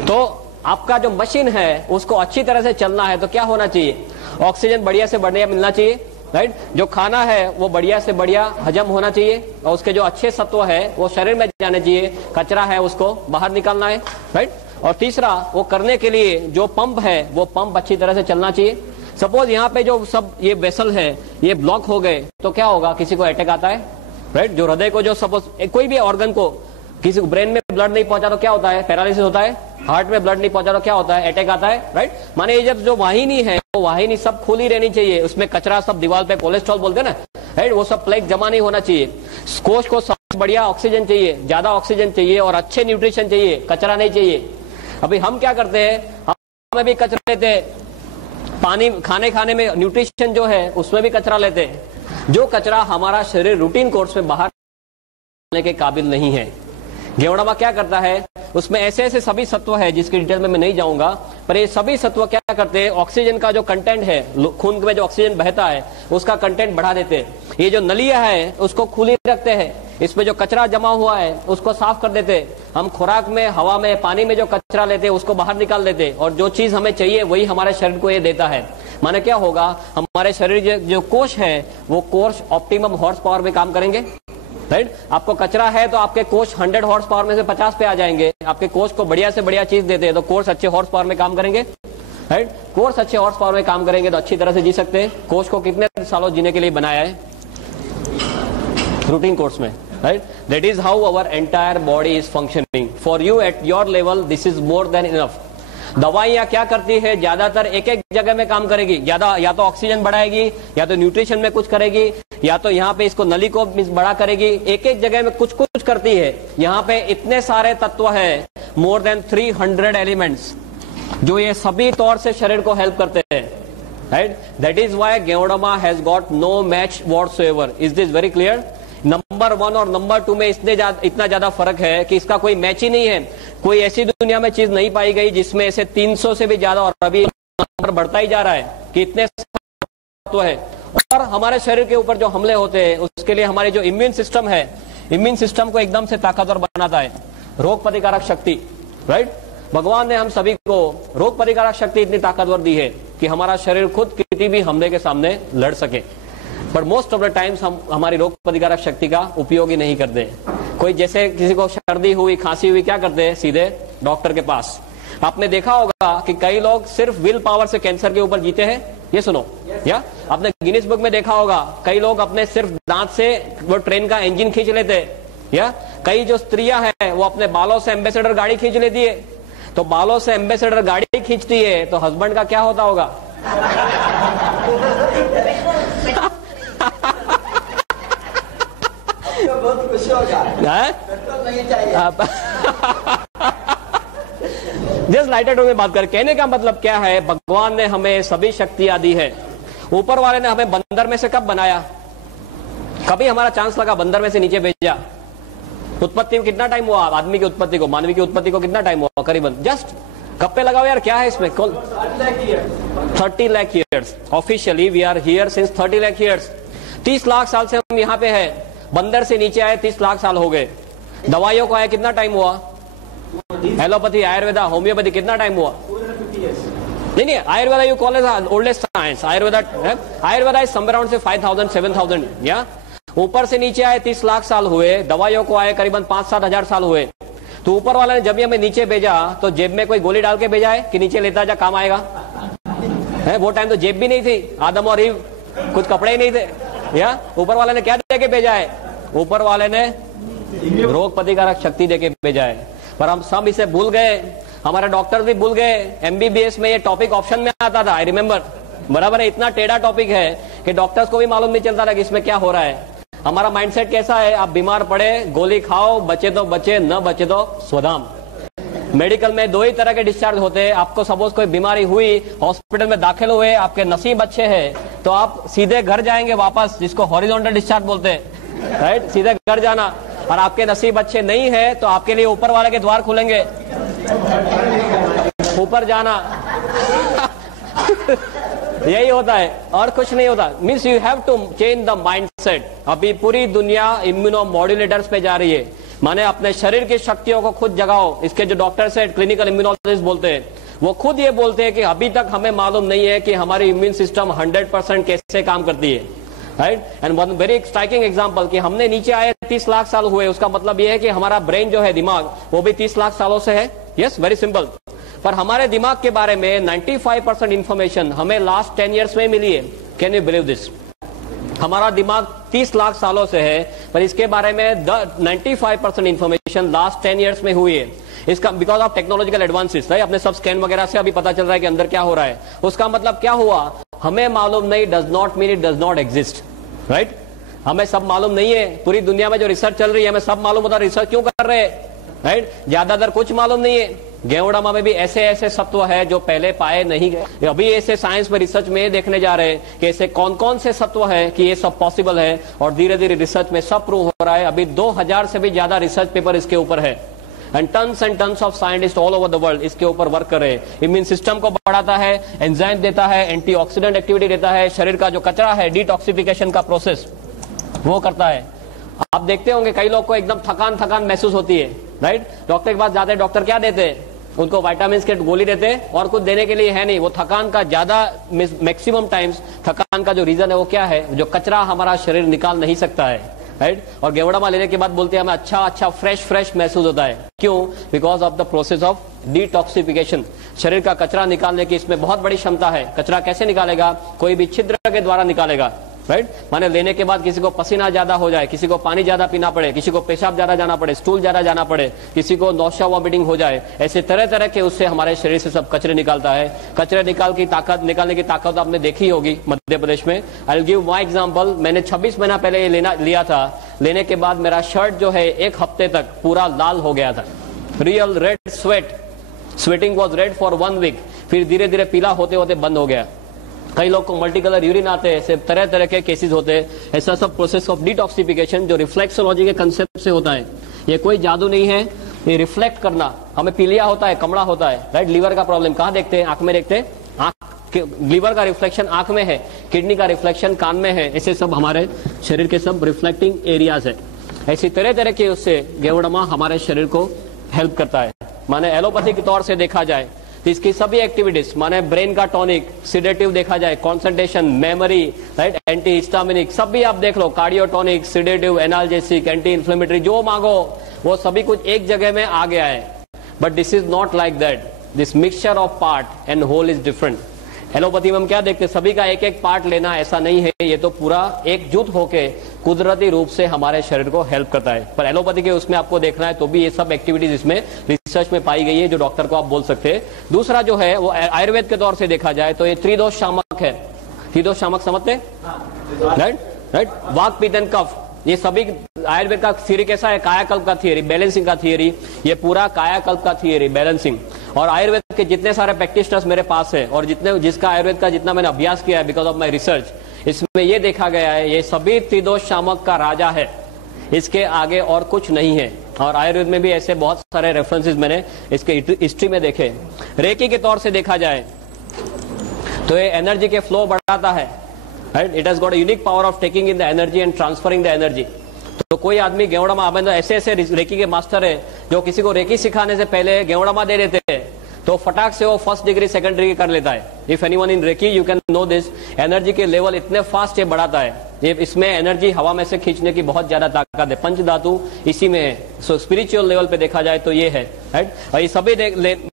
तो आपका जो मशीन है उसको अच्छी तरह से चलना है तो क्या होना चाहिए? ऑक्सीजन बढ़िया से बढ़िया मिलना चाहिए, राइट? जो खाना है वो बढ़िया से बढ़िया हजम होना चाहिए और उसके जो अच्छे सत्व है वो शरीर में जाने चाहिए, कचरा है उसको बाहर निकालना है, राइट? और तीसरा, वो करने के लिए जो पंप है वो पंप अच्छी तरह से चलना चाहिए। सपोज यहाँ पे जो सब ये वेसल है ये ब्लॉक हो गए तो क्या होगा? किसी को अटैक आता है, राइट? जो हृदय को जो सपोज कोई भी ऑर्गन को, किसी को ब्रेन में ब्लड नहीं पहुंचा तो क्या होता है? पैरालिसिस होता है। हार्ट में ब्लड नहीं पहुंचा तो क्या होता है? अटैक आता है, राइट? माने ये जब जो वाहिनी है वो वाहिनी सब खुली रहनी चाहिए, उसमें कचरा सब दीवार पे, कोलेस्ट्रॉल बोलते हैं ना, राइट? वो सब प्लेग जमा नहीं होना चाहिए। कोष को सब बढ़िया ऑक्सीजन चाहिए, ज्यादा ऑक्सीजन चाहिए और अच्छे न्यूट्रिशन चाहिए, कचरा नहीं चाहिए। अभी हम क्या करते हैं? हम भी कचरा लेते हैं, पानी खाने में न्यूट्रिशन जो है उसमें भी कचरा लेते हैं। जो कचरा हमारा शरीर रूटीन कोर्स में बाहर निकालने के काबिल नहीं है। घेवड़ावा क्या करता है? उसमें ऐसे ऐसे सभी सत्व है जिसकी डिटेल में मैं नहीं जाऊंगा, पर ये सभी सत्व क्या करते हैं? ऑक्सीजन का जो कंटेंट है, खून में जो ऑक्सीजन बहता है उसका कंटेंट बढ़ा देते हैं। ये जो नलियां है उसको खुली रखते हैं, इसमें जो कचरा जमा हुआ है उसको साफ कर देते हैं। हम खुराक में, हवा में, पानी में जो कचरा लेते हैं उसको बाहर निकाल देते हैं और जो चीज हमें चाहिए वही हमारे शरीर को ये देता है। माने क्या होगा? हमारे शरीर जो कोष है वो कोष ऑप्टिमम हॉर्स पावर में काम करेंगे, राइट? आपको कचरा है तो आपके कोष 100 हॉर्स पावर में से 50 पे आ जाएंगे। आपके कोष को बढ़िया से बढ़िया चीज देते हैं तो कोष अच्छे हॉर्स पावर में काम करेंगे, राइट? कोष अच्छे हॉर्स पावर में काम करेंगे तो अच्छी तरह से जी सकते हैं। कोष को कितने सालों जीने के लिए बनाया है? रूटीन कोर्स में, right? That is how our entire body is functioning. For you at your level this is more than enough. दवाइयां क्या करती है? ज्यादातर एक एक जगह में काम करेगी, ज्यादा या तो ऑक्सीजन बढ़ाएगी, या तो न्यूट्रिशन में कुछ करेगी, या तो यहाँ पे इसको नली को बड़ा करेगी। एक एक जगह में कुछ कुछ करती है। यहाँ पे इतने सारे तत्व है, मोर देन 300 एलिमेंट्स, जो ये सभी तौर से शरीर को हेल्प करते हैं, right? That is why Ganoderma has got no match whatsoever. Is this very clear? Number 1 और नंबर 2 में इतना ज्यादा फर्क है कि इसका कोई मैच ही नहीं है। कोई ऐसी दुनिया में चीज नहीं पाई गई जिसमें ऐसे 300 से भी ज्यादा, और अभी नंबर बढ़ता ही जा रहा है कि इतने तत्व है। और हमारे शरीर के ऊपर जो हमले होते हैं उसके लिए हमारी जो इम्यून सिस्टम है, इम्यून सिस्टम को एकदम से ताकतवर बनाता है। रोग प्रतिकारक शक्ति, राइट? भगवान ने हम सभी को रोग प्रतिकारक शक्ति इतनी ताकतवर दी है कि हमारा शरीर खुद किसी भी हमले के सामने लड़ सके। But most of the times हम हमारी रोग प्रतिकारक शक्ति का उपयोग ही नहीं करते। कोई जैसे किसी को सर्दी हुई, खांसी हुई, क्या करते हैं? सीधे डॉक्टर के पास। आपने देखा होगा कि कई लोग सिर्फ विल पावर से कैंसर के ऊपर जीते हैं। ये सुनो, या आपने गिनीज बुक में देखा होगा कई लोग अपने सिर्फ दांत से वो ट्रेन का इंजन खींच लेते हैं, या कई जो स्त्रियां हैं वो अपने बालों से एम्बेसडर गाड़ी खींच लेती है। तो बालों से एम्बेसडर गाड़ी खींचती है तो हस्बैंड का क्या होता होगा? बहुत खुश होगा। जस्ट लाइटर टोन में बात कर, कहने का मतलब क्या है, भगवान ने हमें सभी शक्तियां दी है। ऊपर वाले ने हमें बंदर में से कब बनाया? कभी हमारा चांस लगा बंदर में से नीचे भेजा? उत्पत्ति में कितना टाइम हुआ? आदमी की उत्पत्ति को, मानवी की उत्पत्ति को कितना टाइम हुआ? करीबन जस्ट गप्पे लगाओ यार, क्या है इसमें? 30 lakh years. Officially we are here since 30 lakh years. 30 lakh साल से हम यहाँ पे है। बंदर से नीचे आए 30 लाख साल हो गए। दवाइयों को आए कितना टाइम हुआ? एलोपैथी, आयुर्वेदा, होम्योपैथी कितना टाइम हुआ? नहीं, Ayurveda you call as oldest science. Ayurveda is somewhere around से 5000 7000 या ऊपर से नीचे आए 30 लाख साल हुए। दवाइयों को आए करीबन 5-7 हजार साल हुए। तो ऊपर वाला ने जब भी हमें नीचे भेजा तो जेब में कोई गोली डाल के भेजा है कि नीचे लेता जा काम आएगा? है वो टाइम तो जेब भी नहीं थी, आदम और ईव कुछ कपड़े ही नहीं थे। या ऊपर वाले ने क्या दे के भेजा है? ऊपर वाले ने रोग प्रतिकारक शक्ति देके भेजा है। पर हम सब इसे भूल गए, हमारे डॉक्टर भी भूल गए। एमबीबीएस में ये टॉपिक ऑप्शन में आता था, आई रिमेम्बर। बराबर है, इतना टेढ़ा टॉपिक है कि डॉक्टर्स को भी मालूम नहीं चलता था कि इसमें क्या हो रहा है। हमारा माइंडसेट कैसा है? आप बीमार पड़े गोली खाओ, बचे तो बचे, न बचे तो स्वधाम। मेडिकल में 2 ही तरह के डिस्चार्ज होते हैं। आपको सपोज कोई बीमारी हुई, हॉस्पिटल में दाखिल हुए, आपके नसीब अच्छे हैं तो आप सीधे घर जाएंगे वापस, जिसको हॉरिजॉन्टल डिस्चार्ज बोलते हैं, राइट? सीधे घर जाना। और आपके नसीब अच्छे नहीं है तो आपके लिए ऊपर वाले के द्वार खुलेंगे, ऊपर जाना। यही होता है और कुछ नहीं होता। Means you have to change the mindset. अभी पूरी दुनिया इम्यूनो मॉड्यूलेटर्स पे जा रही है, माने अपने शरीर की शक्तियों को खुद जगाओ। इसके जो डॉक्टर्स है, क्लिनिकल इम्यूनोलॉजिस्ट बोलते हैं, वो खुद ये बोलते हैं कि अभी तक हमें मालूम नहीं है कि हमारी इम्यून सिस्टम 100% कैसे काम करती है, right? And one very striking example कि हमने नीचे आए 30 लाख साल हुए, उसका मतलब ये है कि हमारा ब्रेन जो है, दिमाग, वो भी 30 लाख सालों से है। Yes, very simple. पर हमारे दिमाग के बारे में 95% इंफॉर्मेशन हमें लास्ट 10 ईयर्स में मिली है। Can you believe this? हमारा दिमाग 30 लाख सालों से है, पर इसके बारे में 95% इंफॉर्मेशन लास्ट 10 ईयर्स में हुई है। इसका because of technological advances, right? अपने सब स्कैन वगैरह से अभी पता चल रहा है कि अंदर क्या हो रहा है। उसका मतलब क्या हुआ? हमें मालूम नहीं does not mean it does not exist, right? हमें सब मालूम नहीं है। पूरी दुनिया में जो रिसर्च चल रही है, हमें सब मालूम होता है, रिसर्च क्यों कर रहे हैं, राइट? ज्यादातर कुछ मालूम नहीं है। गेवड़ामा में भी ऐसे ऐसे सत्व है जो पहले पाए नहीं गए। अभी ऐसे साइंस में रिसर्च में देखने जा रहे हैं कि ऐसे कौन कौन से सत्व है कि ये सब पॉसिबल है, और धीरे धीरे रिसर्च में सब प्रूव हो रहा है। अभी 2000 से भी ज्यादा रिसर्च पेपर इसके ऊपर है, and tons of scientist all over the world इसके ऊपर वर्क कर रहे हैं। इम्यून सिस्टम को बढ़ाता है, एंजाइम देता है, एंटीऑक्सीडेंट एक्टिविटी देता है, शरीर का जो कचरा है, डिटॉक्सिफिकेशन का प्रोसेस वो करता है। आप देखते होंगे कई लोग को एकदम थकान महसूस होती है, राइट? डॉक्टर के पास जाते हैं, डॉक्टर क्या देते हैं? उनको विटामिन के गोली देते हैं और कुछ देने के लिए है नहीं। वो थकान का ज्यादा मैक्सिमम टाइम्स थकान का जो रीजन है वो क्या है? जो कचरा हमारा शरीर निकाल नहीं सकता है, राइट? और गेवड़ामा लेने के बाद बोलते हैं हमें अच्छा फ्रेश महसूस होता है। क्यों? Because of the process of detoxification. शरीर का कचरा निकालने की इसमें बहुत बड़ी क्षमता है। कचरा कैसे निकालेगा? कोई भी छिद्र के द्वारा निकालेगा, राइट? माने लेने के बाद किसी को पसीना ज्यादा हो जाए, किसी को पानी ज्यादा पीना पड़े, किसी को पेशाब ज्यादा जाना पड़े, स्टूल ज्यादा जाना पड़े, किसी को नौशा वॉमिटिंग हो जाए, ऐसे तरह तरह के उससे हमारे शरीर से सब कचरे निकालता है। कचरे निकालने की ताकत आपने देखी होगी मध्य प्रदेश में। I will give my example. मैंने 26 महीना पहले ये लिया था। लेने के बाद मेरा शर्ट जो है 1 हफ्ते तक पूरा लाल हो गया था। Real red sweating was red for 1 week. फिर धीरे धीरे पीला होते होते बंद हो गया। कई लोग को मल्टी कलर यूरिन आते हैं, ऐसे तरह तरह के केसेस होते हैं। ऐसा सब प्रोसेस ऑफ डिटॉक्सिफिकेशन जो रिफ्लेक्सोलॉजी के कंसेप्ट से होता है। ये कोई जादू नहीं है, ये रिफ्लेक्ट करना। हमें पीलिया होता है, कमड़ा होता है, राइट? लीवर का प्रॉब्लम कहाँ देखते हैं? आंख में देखते हैं। आंख, लीवर का रिफ्लेक्शन आंख में है, किडनी का रिफ्लेक्शन कान में है। ऐसे सब हमारे शरीर के सब रिफ्लेक्टिंग एरियाज है। ऐसी तरह तरह के उससे गेवड़ामा हमारे शरीर को हेल्प करता है। माने एलोपैथी के तौर से देखा जाए तो इसकी सभी एक्टिविटीज, माने ब्रेन का टॉनिक, सिडेटिव देखा जाए, concentration, memory, right, antihistaminic, सब भी आप देख लो, cardiotonic, sedative, analgesic, anti inflammatory, जो मांगो वो सभी कुछ एक जगह में आ गया है। But this is not like that. This mixture of part and whole is different. Allopathy में हम क्या देखते हैं? सभी का एक एक पार्ट लेना, ऐसा नहीं है। ये तो पूरा एकजुट होके कुदरती रूप से हमारे शरीर को हेल्प करता है। पर एलोपैथी के उसमें आपको देखना है तो भी ये सब एक्टिविटीज इसमें रिसर्च में पाई गई है, जो डॉक्टर को आप बोल सकते हैं। दूसरा जो है वो आयुर्वेद के तौर से देखा जाए तो ये त्रिदोष शामक है। त्रिदोष शामक समझते हैं, राइट? वात, पित्त एंड कफ, ये सभी आयुर्वेद का थियरी कैसा है, कायाकल्प का थियरी, बैलेंसिंग का थियरी, ये पूरा कायाकल्प का थियरी, बैलेंसिंग। और आयुर्वेद के जितने सारे प्रैक्टिशनर्स मेरे पास है और जिसका आयुर्वेद का जितना मैंने अभ्यास किया है बिकॉज ऑफ माई रिसर्च, इसमें ये देखा गया है ये सभी त्रिदोष शामक का राजा है, इसके आगे और कुछ नहीं है। और आयुर्वेद में भी ऐसे बहुत सारे रेफरेंसेस मैंने इसके हिस्ट्री में देखे। रेकी के तौर से देखा जाए तो ये एनर्जी के फ्लो बढ़ाता है, right. It has got a unique power of taking in the energy and transferring the energy. तो कोई आदमी गेवड़ामा, ऐसे ऐसे रेकी के मास्टर है जो किसी को रेकी सिखाने से पहले गेवड़ामा दे देते हैं तो फटाक से वो फर्स्ट डिग्री सेकंड डिग्री कर लेता है। If anyone in reiki you can know this, energy के लेवल इतने फास्ट ये बढ़ाता है। इसमें एनर्जी हवा में से खींचने की बहुत ज्यादा ताकत है, पंच धातु इसी में है। सो स्पिरिचुअल लेवल पे देखा जाए तो ये है, राइट। और ये सभी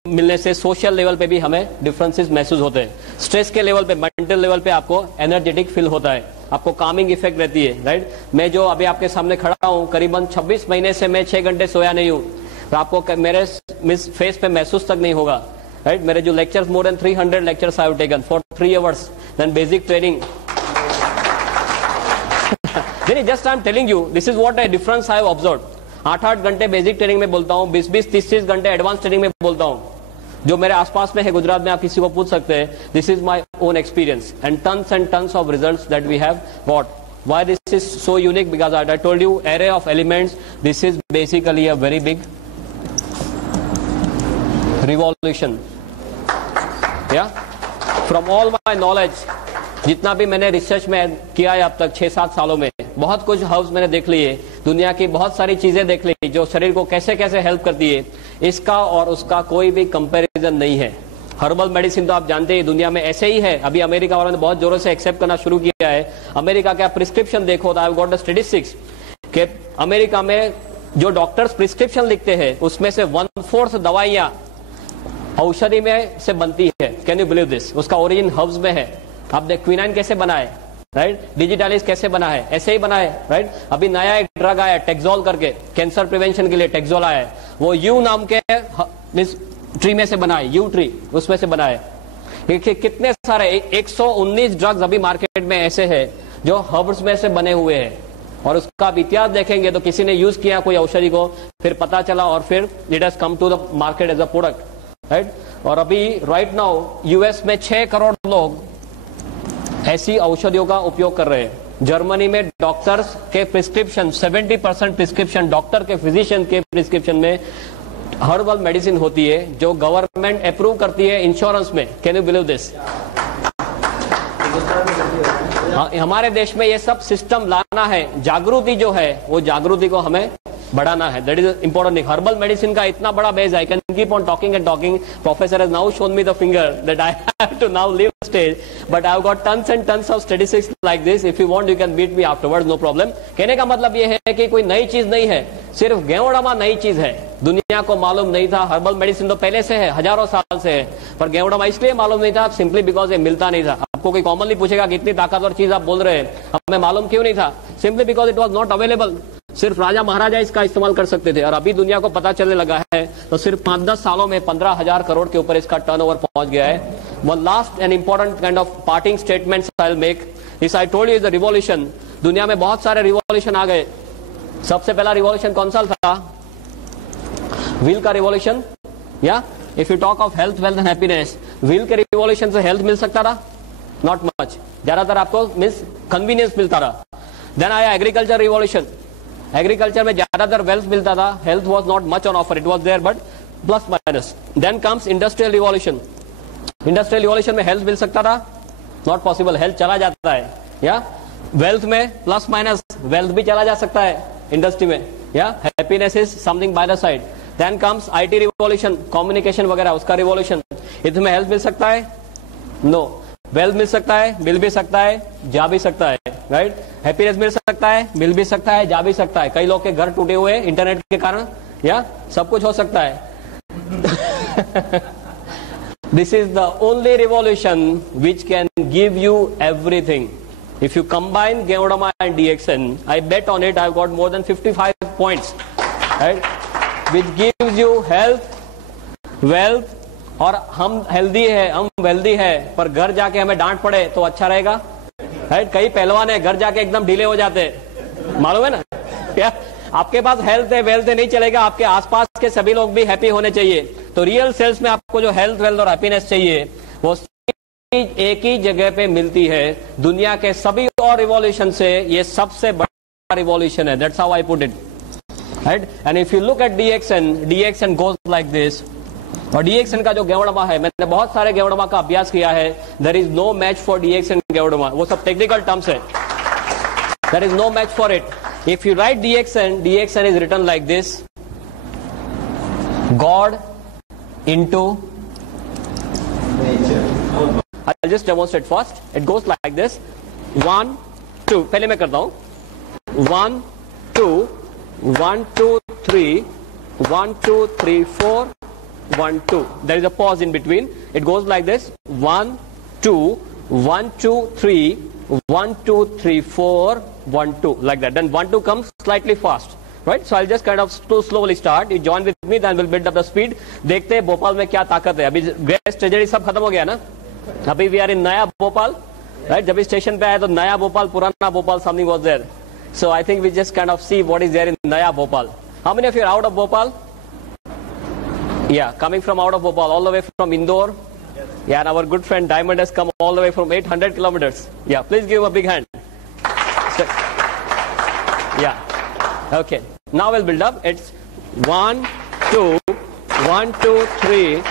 मिलने से सोशल लेवल पे भी हमें डिफरेंसेस महसूस होते हैं। स्ट्रेस के लेवल पे, मेंटल लेवल पे आपको एनर्जेटिक फील होता है, आपको कामिंग इफेक्ट रहती है, राइट। मैं जो अभी आपके सामने खड़ा हूँ, करीबन 26 महीने से मैं 6 घंटे सोया नहीं हूँ, तो आपको मेरे फेस पे महसूस तक नहीं होगा, राइट। मेरे जो lectures, more than 300 lectures I have taken for 3 hours, देन basic training. Just I am telling you this is what a difference I have observed. 8-8 घंटे बेसिक ट्रेनिंग में बोलता हूँ, 20-20, 30-30 घंटे एडवांस ट्रेनिंग में बोलता हूँ। जो मेरे आसपास में है गुजरात में, आप किसी को पूछ सकते हैं। This is my own experience and tons of results that we have got. Why this is so unique? Because I told you, array of elements. This is basically a very big revolution. Yeah. From all my knowledge, जितना भी मैंने research में किया है अब तक 6-7 सालों में, बहुत कुछ हर्ब्स मैंने देख लिए, दुनिया की बहुत सारी चीजें देख ली जो शरीर को कैसे कैसे हेल्प करती है। इसका और उसका कोई भी कंपैरिजन नहीं है। हर्बल मेडिसिन तो आप जानते हैं दुनिया में ऐसे ही है। अभी अमेरिका वालों ने बहुत जोरों से एक्सेप्ट करना शुरू किया है। अमेरिका का प्रिस्क्रिप्शन देखो, आई हैव गॉट द स्टैटिस्टिक्स कि अमेरिका में जो डॉक्टर्स प्रिस्क्रिप्शन लिखते हैं उसमें से 1/4 दवाइयां औषधि में से बनती है। Can you believe this? उसका ओरिजिन हर्ब्स में है। आप देख क्विनाइन कैसे बना है, राइट। डिजिटालिस कैसे बना है, ऐसे ही बना है, राइट। अभी नया एक ड्रग आया टेक्सोल करके, कैंसर प्रिवेंशन के लिए टेक्सोल आया है। वो यू नाम के ट्री में से बना है, यू ट्री उसमें से बना है। देखिए कितने सारे 119 ड्रग्स अभी मार्केट में ऐसे हैं जो हर्ब्स में से बने हुए हैं। और उसका आप इतिहास देखेंगे तो किसी ने यूज किया कोई औषधि को, फिर पता चला और फिर it has come to the market as a product, right. और अभी राइट नाउ यूएस में 6 करोड़ लोग ऐसी औषधियों का उपयोग कर रहे हैं। जर्मनी में डॉक्टर्स के प्रिस्क्रिप्शन, 70% प्रिस्क्रिप्शन डॉक्टर के, फिजिशियन के प्रिस्क्रिप्शन में हर्बल मेडिसिन होती है जो गवर्नमेंट अप्रूव करती है इंश्योरेंस में। Can you believe this? हमारे देश में ये सब सिस्टम लाना है। जागृति जो है वो जागृति को हमें बढ़ाना है। That is important thing. Herbal medicine का इतना बड़ा base, I can keep on talking and talking. Professor has now shown me the finger that I have to now leave stage, but I have got tons and tons of statistics like this. If you want you can beat me afterwards, no problem. कहने का मतलब ये है कि कोई नई चीज नहीं है, सिर्फ गेवड़ामा नई चीज है। दुनिया को मालूम नहीं था। हर्बल मेडिसिन तो पहले से है, हजारों साल से है, पर गेवड़ामा इसलिए मालूम नहीं था सिंपली बिकॉज ये मिलता नहीं था। आपको कोई कॉमनली पूछेगा कि इतनी ताकतवर चीज आप बोल रहे हैं, हमें मालूम क्यों नहीं था? Simply because it was not available. सिर्फ राजा महाराजा इसका इस्तेमाल कर सकते थे और अभी दुनिया को पता चलने लगा है तो सिर्फ 5-10 सालों में 15,000 करोड़ के ऊपर इसका टर्नओवर पहुंच गया है। One last and important kind of parting statements I will make is. I told you is the revolution. दुनिया में बहुत सारे रिवॉल्यूशन आ गए। सबसे पहला रिवॉल्यूशन कौन सा था? व्हील का रिवॉल्यूशन। या if you talk of health, wealth and happiness, wheel के रिवॉल्यूशन से हेल्थ मिल सकता था? Not much. ज्यादातर आपको मीन्स कन्वीनियंस मिलता रहा। देन आया एग्रीकल्चर रिवॉल्यूशन। एग्रीकल्चर में ज्यादातर वेल्थ मिलता था, health was not much on offer, it was there but plus minus. Then comes industrial revolution. Industrial revolution में हेल्थ मिल सकता था? नॉट पॉसिबल, हेल्थ चला जाता है। या वेल्थ में प्लस माइनस वेल्थ भी चला जा सकता है इंडस्ट्री में। या happiness is something by the side. Then comes IT revolution, communication वगैरह, उसका रिवॉल्यूशन। इसमें हेल्थ मिल सकता है? नो। वेल्थ मिल सकता है, मिल भी सकता है, जा भी सकता है, राइट। हैप्पीनेस मिल सकता है, मिल भी सकता है, जा भी सकता है। कई लोग के घर टूटे हुए इंटरनेट के कारण, या सब कुछ हो सकता है। This is the only revolution which can give you everything. If you combine Geodama and DXN, I bet on it I've got more than 55 points, right? Which gives you health, wealth, और हम healthy है, हम wealthy है, पर घर जाके हमें डांट पड़े तो अच्छा रहेगा, राइट? कई पहलवान है घर जाके एकदम ढीले हो जाते, मालूम है ना? क्या आपके पास हेल्थ है वेल्थ है नहीं चलेगा, आपके आसपास के सभी लोग भी हैप्पी होने चाहिए। तो रियल सेल्स में आपको जो हेल्थ वेल्थ और हैप्पीनेस चाहिए वो एक ही जगह पे मिलती है। दुनिया के सभी और रिवॉल्यूशन से ये सबसे बड़ा रिवॉल्यूशन है। That's how I put it, right. And if you look at DXN goes like this. और डीएक्सएन का जो गेवड़मा है, मैंने बहुत सारे गेवड़मा का अभ्यास किया है। There is no match for DXN Ganoderma, वो सब टेक्निकल टर्म्स है। There is no match for it. If you write DXN is written like this, God into nature. I'll just demonstrate first. It goes like this. 1, 2. पहले मैं करता हूं. 1, 2, 1, 2, 3, 1, 2, 3, 4, 1, 2. There is a pause in between. It goes like this. 1, 2, 1, 2, 3, 1, 2, 3, 4, 1, 2. Like that. Then 1, 2 comes slightly fast. Right? So I'll just kind of slowly start. You join with me, then we'll build up the speed. देखते हैं भोपाल में क्या ताकत है। अभी grace tragedy सब खत्म हो गया ना। अभी वी आर इन नया भोपाल, राइट। जब इस स्टेशन पे आए तो नया भोपाल, पुराना Bhopal, something was there. So I think we just kind of see what is there in नया Bhopal. How many of you are out of Bhopal? Yeah, coming from out of Bhopal, all the way from Indore. Yeah, our good friend Diamond has come all the way from 800 kilometres. Yeah, please give a big hand. Yeah, okay, now will build up. It's 1, 2, 1, 2, 3,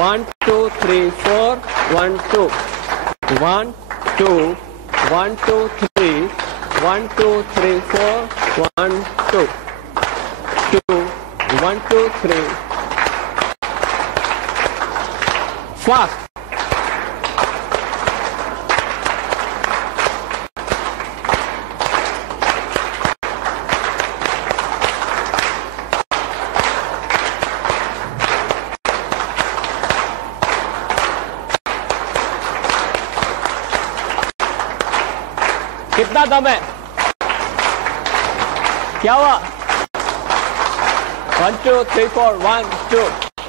1, 2, 3, 4, 1, 2, 1, 2, 1, 2, 3, 1, 2, 3, 4, 1, 2, 2, 1, 2, 3. Fast. कितना दम है? क्या हुआ? 1, 2, 3, 4, 1, 2,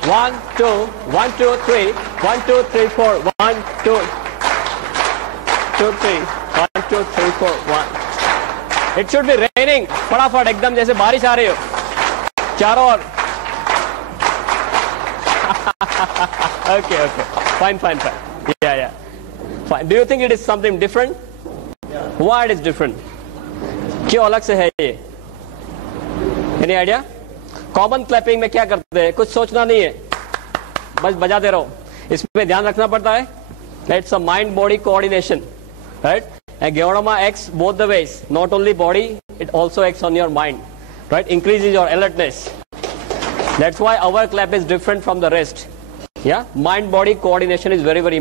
1, 2, 1, 2, 3, 1, 2, 3, 4, 1, 2, 2, 3, 1, 2, 3, 4, 1. It should be raining. फटाफट एकदम जैसे बारिश आ रही हो चारों ओर। Okay, fine. Yeah. Fine. Do you think it is something different? Why it is different? क्यों अलग से है ये? Any idea? कॉमन क्लैपिंग में क्या करते हैं? कुछ सोचना नहीं है, बस बजाते रहो। इसमें ध्यान रखना पड़ता है। It's a mind body coordination, right? And Geonoma acts both the ways. Not only body, it also acts on your mind, right? Increases your alertness. That's why our clap is different from the rest. Yeah, mind body coordination is very important.